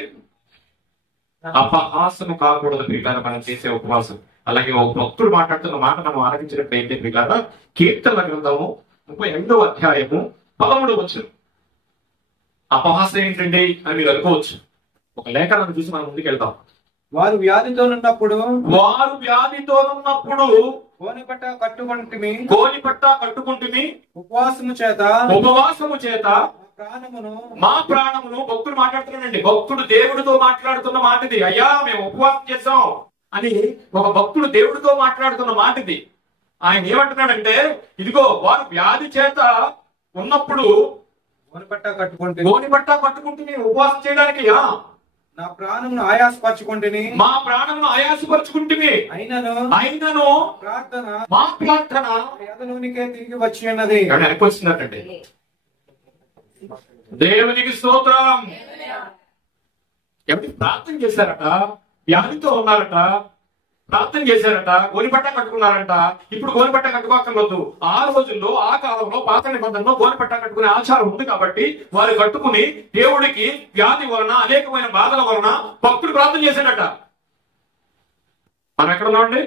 అపహాసము కాకూడదు ప్రియులారా మనం చేసే ఉపవాసం. అలాగే ఒక భక్తుడు మాట్లాడుతున్న మాట మనం ఆలకించినప్పుడు ఏంటి ప్రియులారా? కీర్తనల గ్రంథము 35వ అధ్యాయము 13వ వచనం. అపహాసం ఏంటండి అని మీరు అనుకోవచ్చు. ఒక లేఖనాన్ని చూసి మనం ముందుకెళ్తాం. వారు వ్యాధితో ఉన్నప్పుడు గోనెపట్ట కట్టుకుంటుమి ఉపవాసము చేత మా ప్రాణమును. భక్తుడు మాట్లాడుతున్నాడండి. భక్తుడు దేవుడితో మాట్లాడుతున్న మాట ఇది. అయ్యా మేము ఉపవాసం చేస్తాం అని ఒక భక్తుడు దేవుడితో మాట్లాడుతున్న మాట ఇది. ఆయన ఏమంటున్నాడంటే, ఇదిగో వారు వ్యాధి చేత ఉన్నప్పుడు గోనెపట్ట కట్టుకుంటుంది ఉపవాసం చేయడానికి. నా ప్రాణమును ఆయాసపరచుకుంటుని, మా ప్రాణమును ఆయాసపరచుకుంటుని, అయినను మా ప్రార్థన యెహోవాలోనికే తిరిగి వచ్చి ఉన్నది. వచ్చిందంటే దేవునికి స్తోత్రం. ఎవరికి ప్రార్థన చేశారట, వ్యాధితో ఉన్నారట, ప్రార్థన చేశారట, గోనెపట్ట కట్టుకున్నారంట. ఇప్పుడు గోనెపట్ట కట్టుకోక్కర్లేదు. ఆ రోజుల్లో ఆ కాలంలో పాత నిబంధనలో గోనెపట్ట కట్టుకునే ఆచారం ఉంది కాబట్టి వారు కట్టుకుని దేవుడికి వ్యాధి వలన అనేకమైన బాధల వలన భక్తుడు ప్రార్థన చేశాడట. మనం ఎక్కడున్నామండి?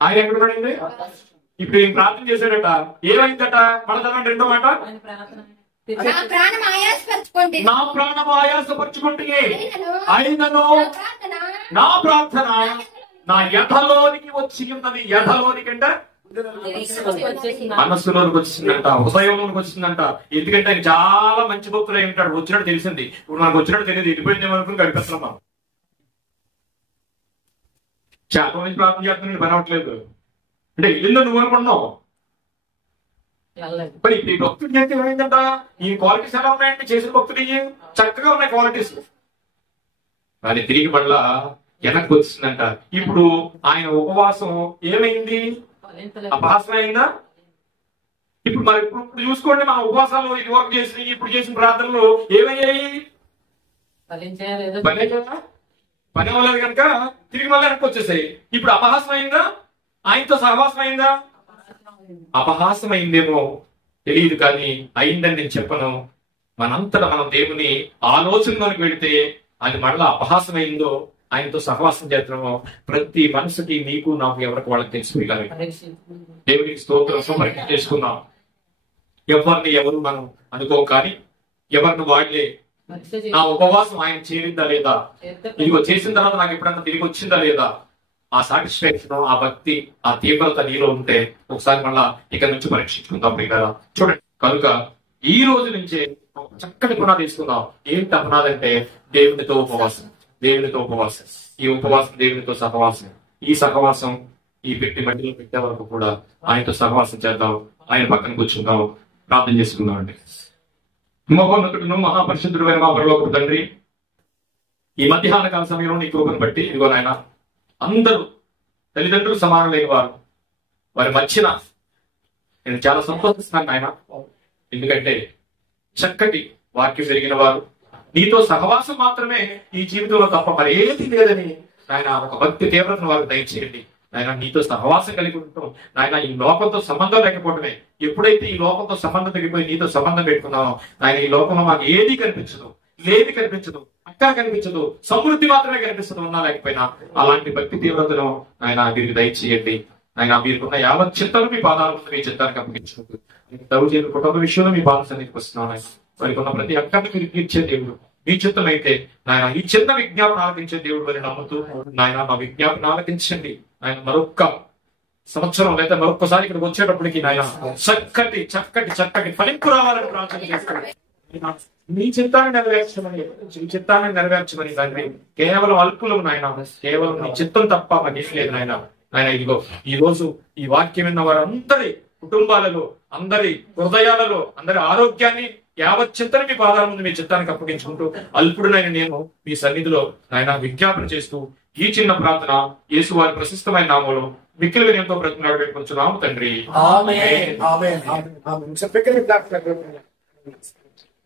ఆయన ఎక్కడున్నాడండి? ఇప్పుడు ఏం ప్రార్థన చేశాడట, ఏమైందట? మన చదవండి రెండో మాట. నా ప్రాణం ఆయాసపరచుకుంటే అయినను నా ప్రార్థన నా యథలోనికి వచ్చి ఉన్నది. యథలోనికి అంటే మనస్సులోనికి వచ్చిందంట, హృదయంలోనికి వచ్చిందంట. ఎందుకంటే ఆయన చాలా మంచి భక్తులు అయి ఉంటాడు. వచ్చినట్టు తెలిసింది. ఇప్పుడు మనకు వచ్చినట్టు తెలియదు, వెళ్ళిపోయిందేమనుకుని గడిపిస్తున్నాం. మనం చాలా మంది ప్రార్థన చేస్తున్నాడు, పని అవ్వట్లేదు అంటే ఇల్లు నువ్వు అనుకున్నావు. మరి ఈ భక్తుడు చేస్తే ఏమైందంట? ఈ క్వాలిటీస్ ఎలా ఉన్నాయంటే చేసిన భక్తులు చక్కగా ఉన్నాయి క్వాలిటీస్. కానీ తిరిగి మళ్ళా వెనక్కి వచ్చిందంట. ఇప్పుడు ఆయన ఉపవాసం ఏమైంది? అపహాసం అయిందా? ఇప్పుడు మరి ఇప్పుడు చూసుకోండి, మన ఉపవాసాలు ఇది వరకు చేసి ఇప్పుడు చేసిన ప్రార్థనలు ఏమయ్యాయి? పని అవ్వలేదు కనుక తిరిగి మళ్ళీ వెనక్కి వచ్చేసాయి. ఇప్పుడు అపహాసం అయిందా? ఆయనతో సహవాసం అయిందా? అపహాసం అయిందేమో తెలియదు, కానీ అయిందని నేను చెప్పను. మనంతటా మనం దేవుని ఆలోచనలోకి వెళితే అది మళ్ళా అపహాసం అయిందో ఆయనతో సహవాసం చేస్తున్నామో ప్రతి మనిషికి, నీకు నాకు ఎవరికి వాళ్ళకి తెలిసిపోయాలి. దేవునికి స్తోత్రం. సమర్పణ చేసుకున్నాం. ఎవరిని ఎవరు మనం అనుకో, కానీ ఎవరిని వాళ్లే నా ఉపవాసం ఆయన చేరిందా లేదా, ఇదిగో చేసిన తర్వాత నాకు ఎప్పుడన్నా తిరిగి వచ్చిందా లేదా, ఆ సాటిస్ఫాక్షన్, ఆ భక్తి, ఆ తీవ్రత నీలో ఉంటే ఒకసారి మళ్ళా ఇక్కడ నుంచి పరీక్షించుకుందాం కదా. చూడండి, కనుక ఈ రోజు నుంచే చక్కటి పునాది తీసుకుందాం. ఏంటి ఆ పునాది అంటే దేవునితో ఉపవాసం, దేవునితో ఉపవాసం. ఈ ఉపవాసం దేవునితో సహవాసం. ఈ సహవాసం ఈ పెట్టి మధ్యలో పెట్టే వరకు కూడా ఆయనతో సహవాసం చేద్దాం. ఆయన పక్కన కూర్చుందాం, ప్రార్థన చేసుకుందాం అండి. మహోన్నతుడును మహాపరిశుద్ధుడు అయిన మా పరలోకపు తండ్రి, ఈ మధ్యాహ్న కాల సమయంలో నీ కృపను బట్టి ఇదిగో నాయన, అందరూ తల్లిదండ్రులు సమానం లేని వారు వారి మధ్యన నేను చాలా సంతోషిస్తున్నాను నాయన. ఎందుకంటే చక్కటి వాక్యం జరిగిన వారు, నీతో సహవాసం మాత్రమే ఈ జీవితంలో తప్ప మరి ఏది లేదని నాయన ఒక భక్తి తీవ్రతను వారికి దయచేయండి. నాయన నీతో సహవాసం కలిగి ఉంటాం నాయన. ఈ లోకంతో సంబంధం లేకపోవడమే, ఎప్పుడైతే ఈ లోకంతో సంబంధం తగ్గిపోయి నీతో సంబంధం పెట్టుకున్నామో నాయన, ఈ లోకంలో మాకు ఏది కనిపించదు, లేది కనిపించదు, అక్క కనిపించదు, సమృద్ధి మాత్రమే కనిపిస్తుంది. ఉన్నా లేకపోయినా అలాంటి భక్తి తీవ్రతను ఆయన వీరికి దయచేయండి. ఆయన వీరికున్న యావత్ చిత్తాలు మీ పాదాల ముందు మీ చిత్తానికి అప్పగించుకుంటూ దౌర్జన్య కుటుంబ విషయంలో మీ పాద సన్నిధికి వస్తున్నాను. వారికి ఉన్న ప్రతి అక్కడికి మీరు తీర్చే దేవుడు మీ చిత్తం అయితే నాయన ఈ చిన్న విజ్ఞాపన ఆలకించే దేవుడు అని నమ్ముతూ నాయన మా విజ్ఞాపన ఆలకించండి. ఆయన మరొక్క సంవత్సరం లేదా మరొక్కసారి ఇక్కడికి వచ్చేటప్పటికి నాయన చక్కటి చక్కటి చక్కటి ఫలింపు రావాలని ప్రార్థన చేస్తాను. మీ చిత్తాన్ని నెరవేర్చమని, మీ చిత్తాన్ని నెరవేర్చమని తండ్రి. కేవలం అల్పులు నాయన, కేవలం మీ చిత్తం తప్ప మాకేం లేదు నాయన. ఆయన ఇదిగో ఈ రోజు ఈ వాక్యం విన్న వారందరి కుటుంబాలలో, అందరి హృదయాలలో, అందరి ఆరోగ్యాన్ని యావత్ చింతని మీ పాదాల ముందు మీ చిత్తానికి అప్పగించుకుంటూ అల్పుడునైన నేను మీ సన్నిధిలో నాయన విజ్ఞాపన చేస్తూ ఈ చిన్న ప్రార్థన యేసు వారి ప్రశస్తమైన నామంలో మిక్కిలి వినయంతో బ్రతిమలాడి పెట్టుకుంటున్నాము తండ్రి.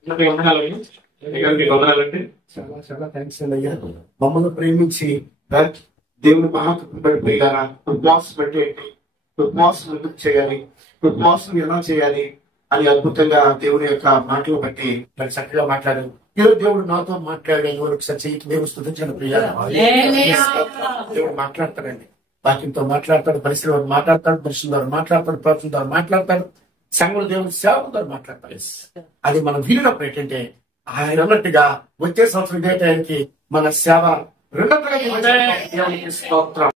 చాలా చాలా థ్యాంక్స్ అండి అయ్యా. మమ్మల్ని ప్రేమించి దేవుని మహాకృపడిపోయారా, ఉపవాసం పెట్టేయండి, ఉపవాసం ఎందుకు చేయాలి, ఉపవాసం ఎలా చేయాలి అని అద్భుతంగా దేవుని యొక్క మాటలు బట్టి మరి చక్కగా మాట్లాడారు. ఈరోజు దేవుడు నాతో మాట్లాడే ఒకసారి చెయ్యి దేవుడు స్తుతించండి ప్రియ. దేవుడు మాట్లాడతాడండి, వాక్యంతో మాట్లాడతాడు, పరిస్థితుల వారు మాట్లాడతాడు, పరిస్థితుల వారు మాట్లాడతాడు, ప్రార్థన ద్వారా మాట్లాడతాడు, సంఘంలో దేవుని సేవకుల ద్వారా మాట్లాడతాడు. అది మనం వీలినప్పుడు ఏంటంటే ఆయన అన్నట్టుగా వచ్చే సంవత్సరం ఇదే టైంకి మన సేవ రెండోగా స్తోత్రం.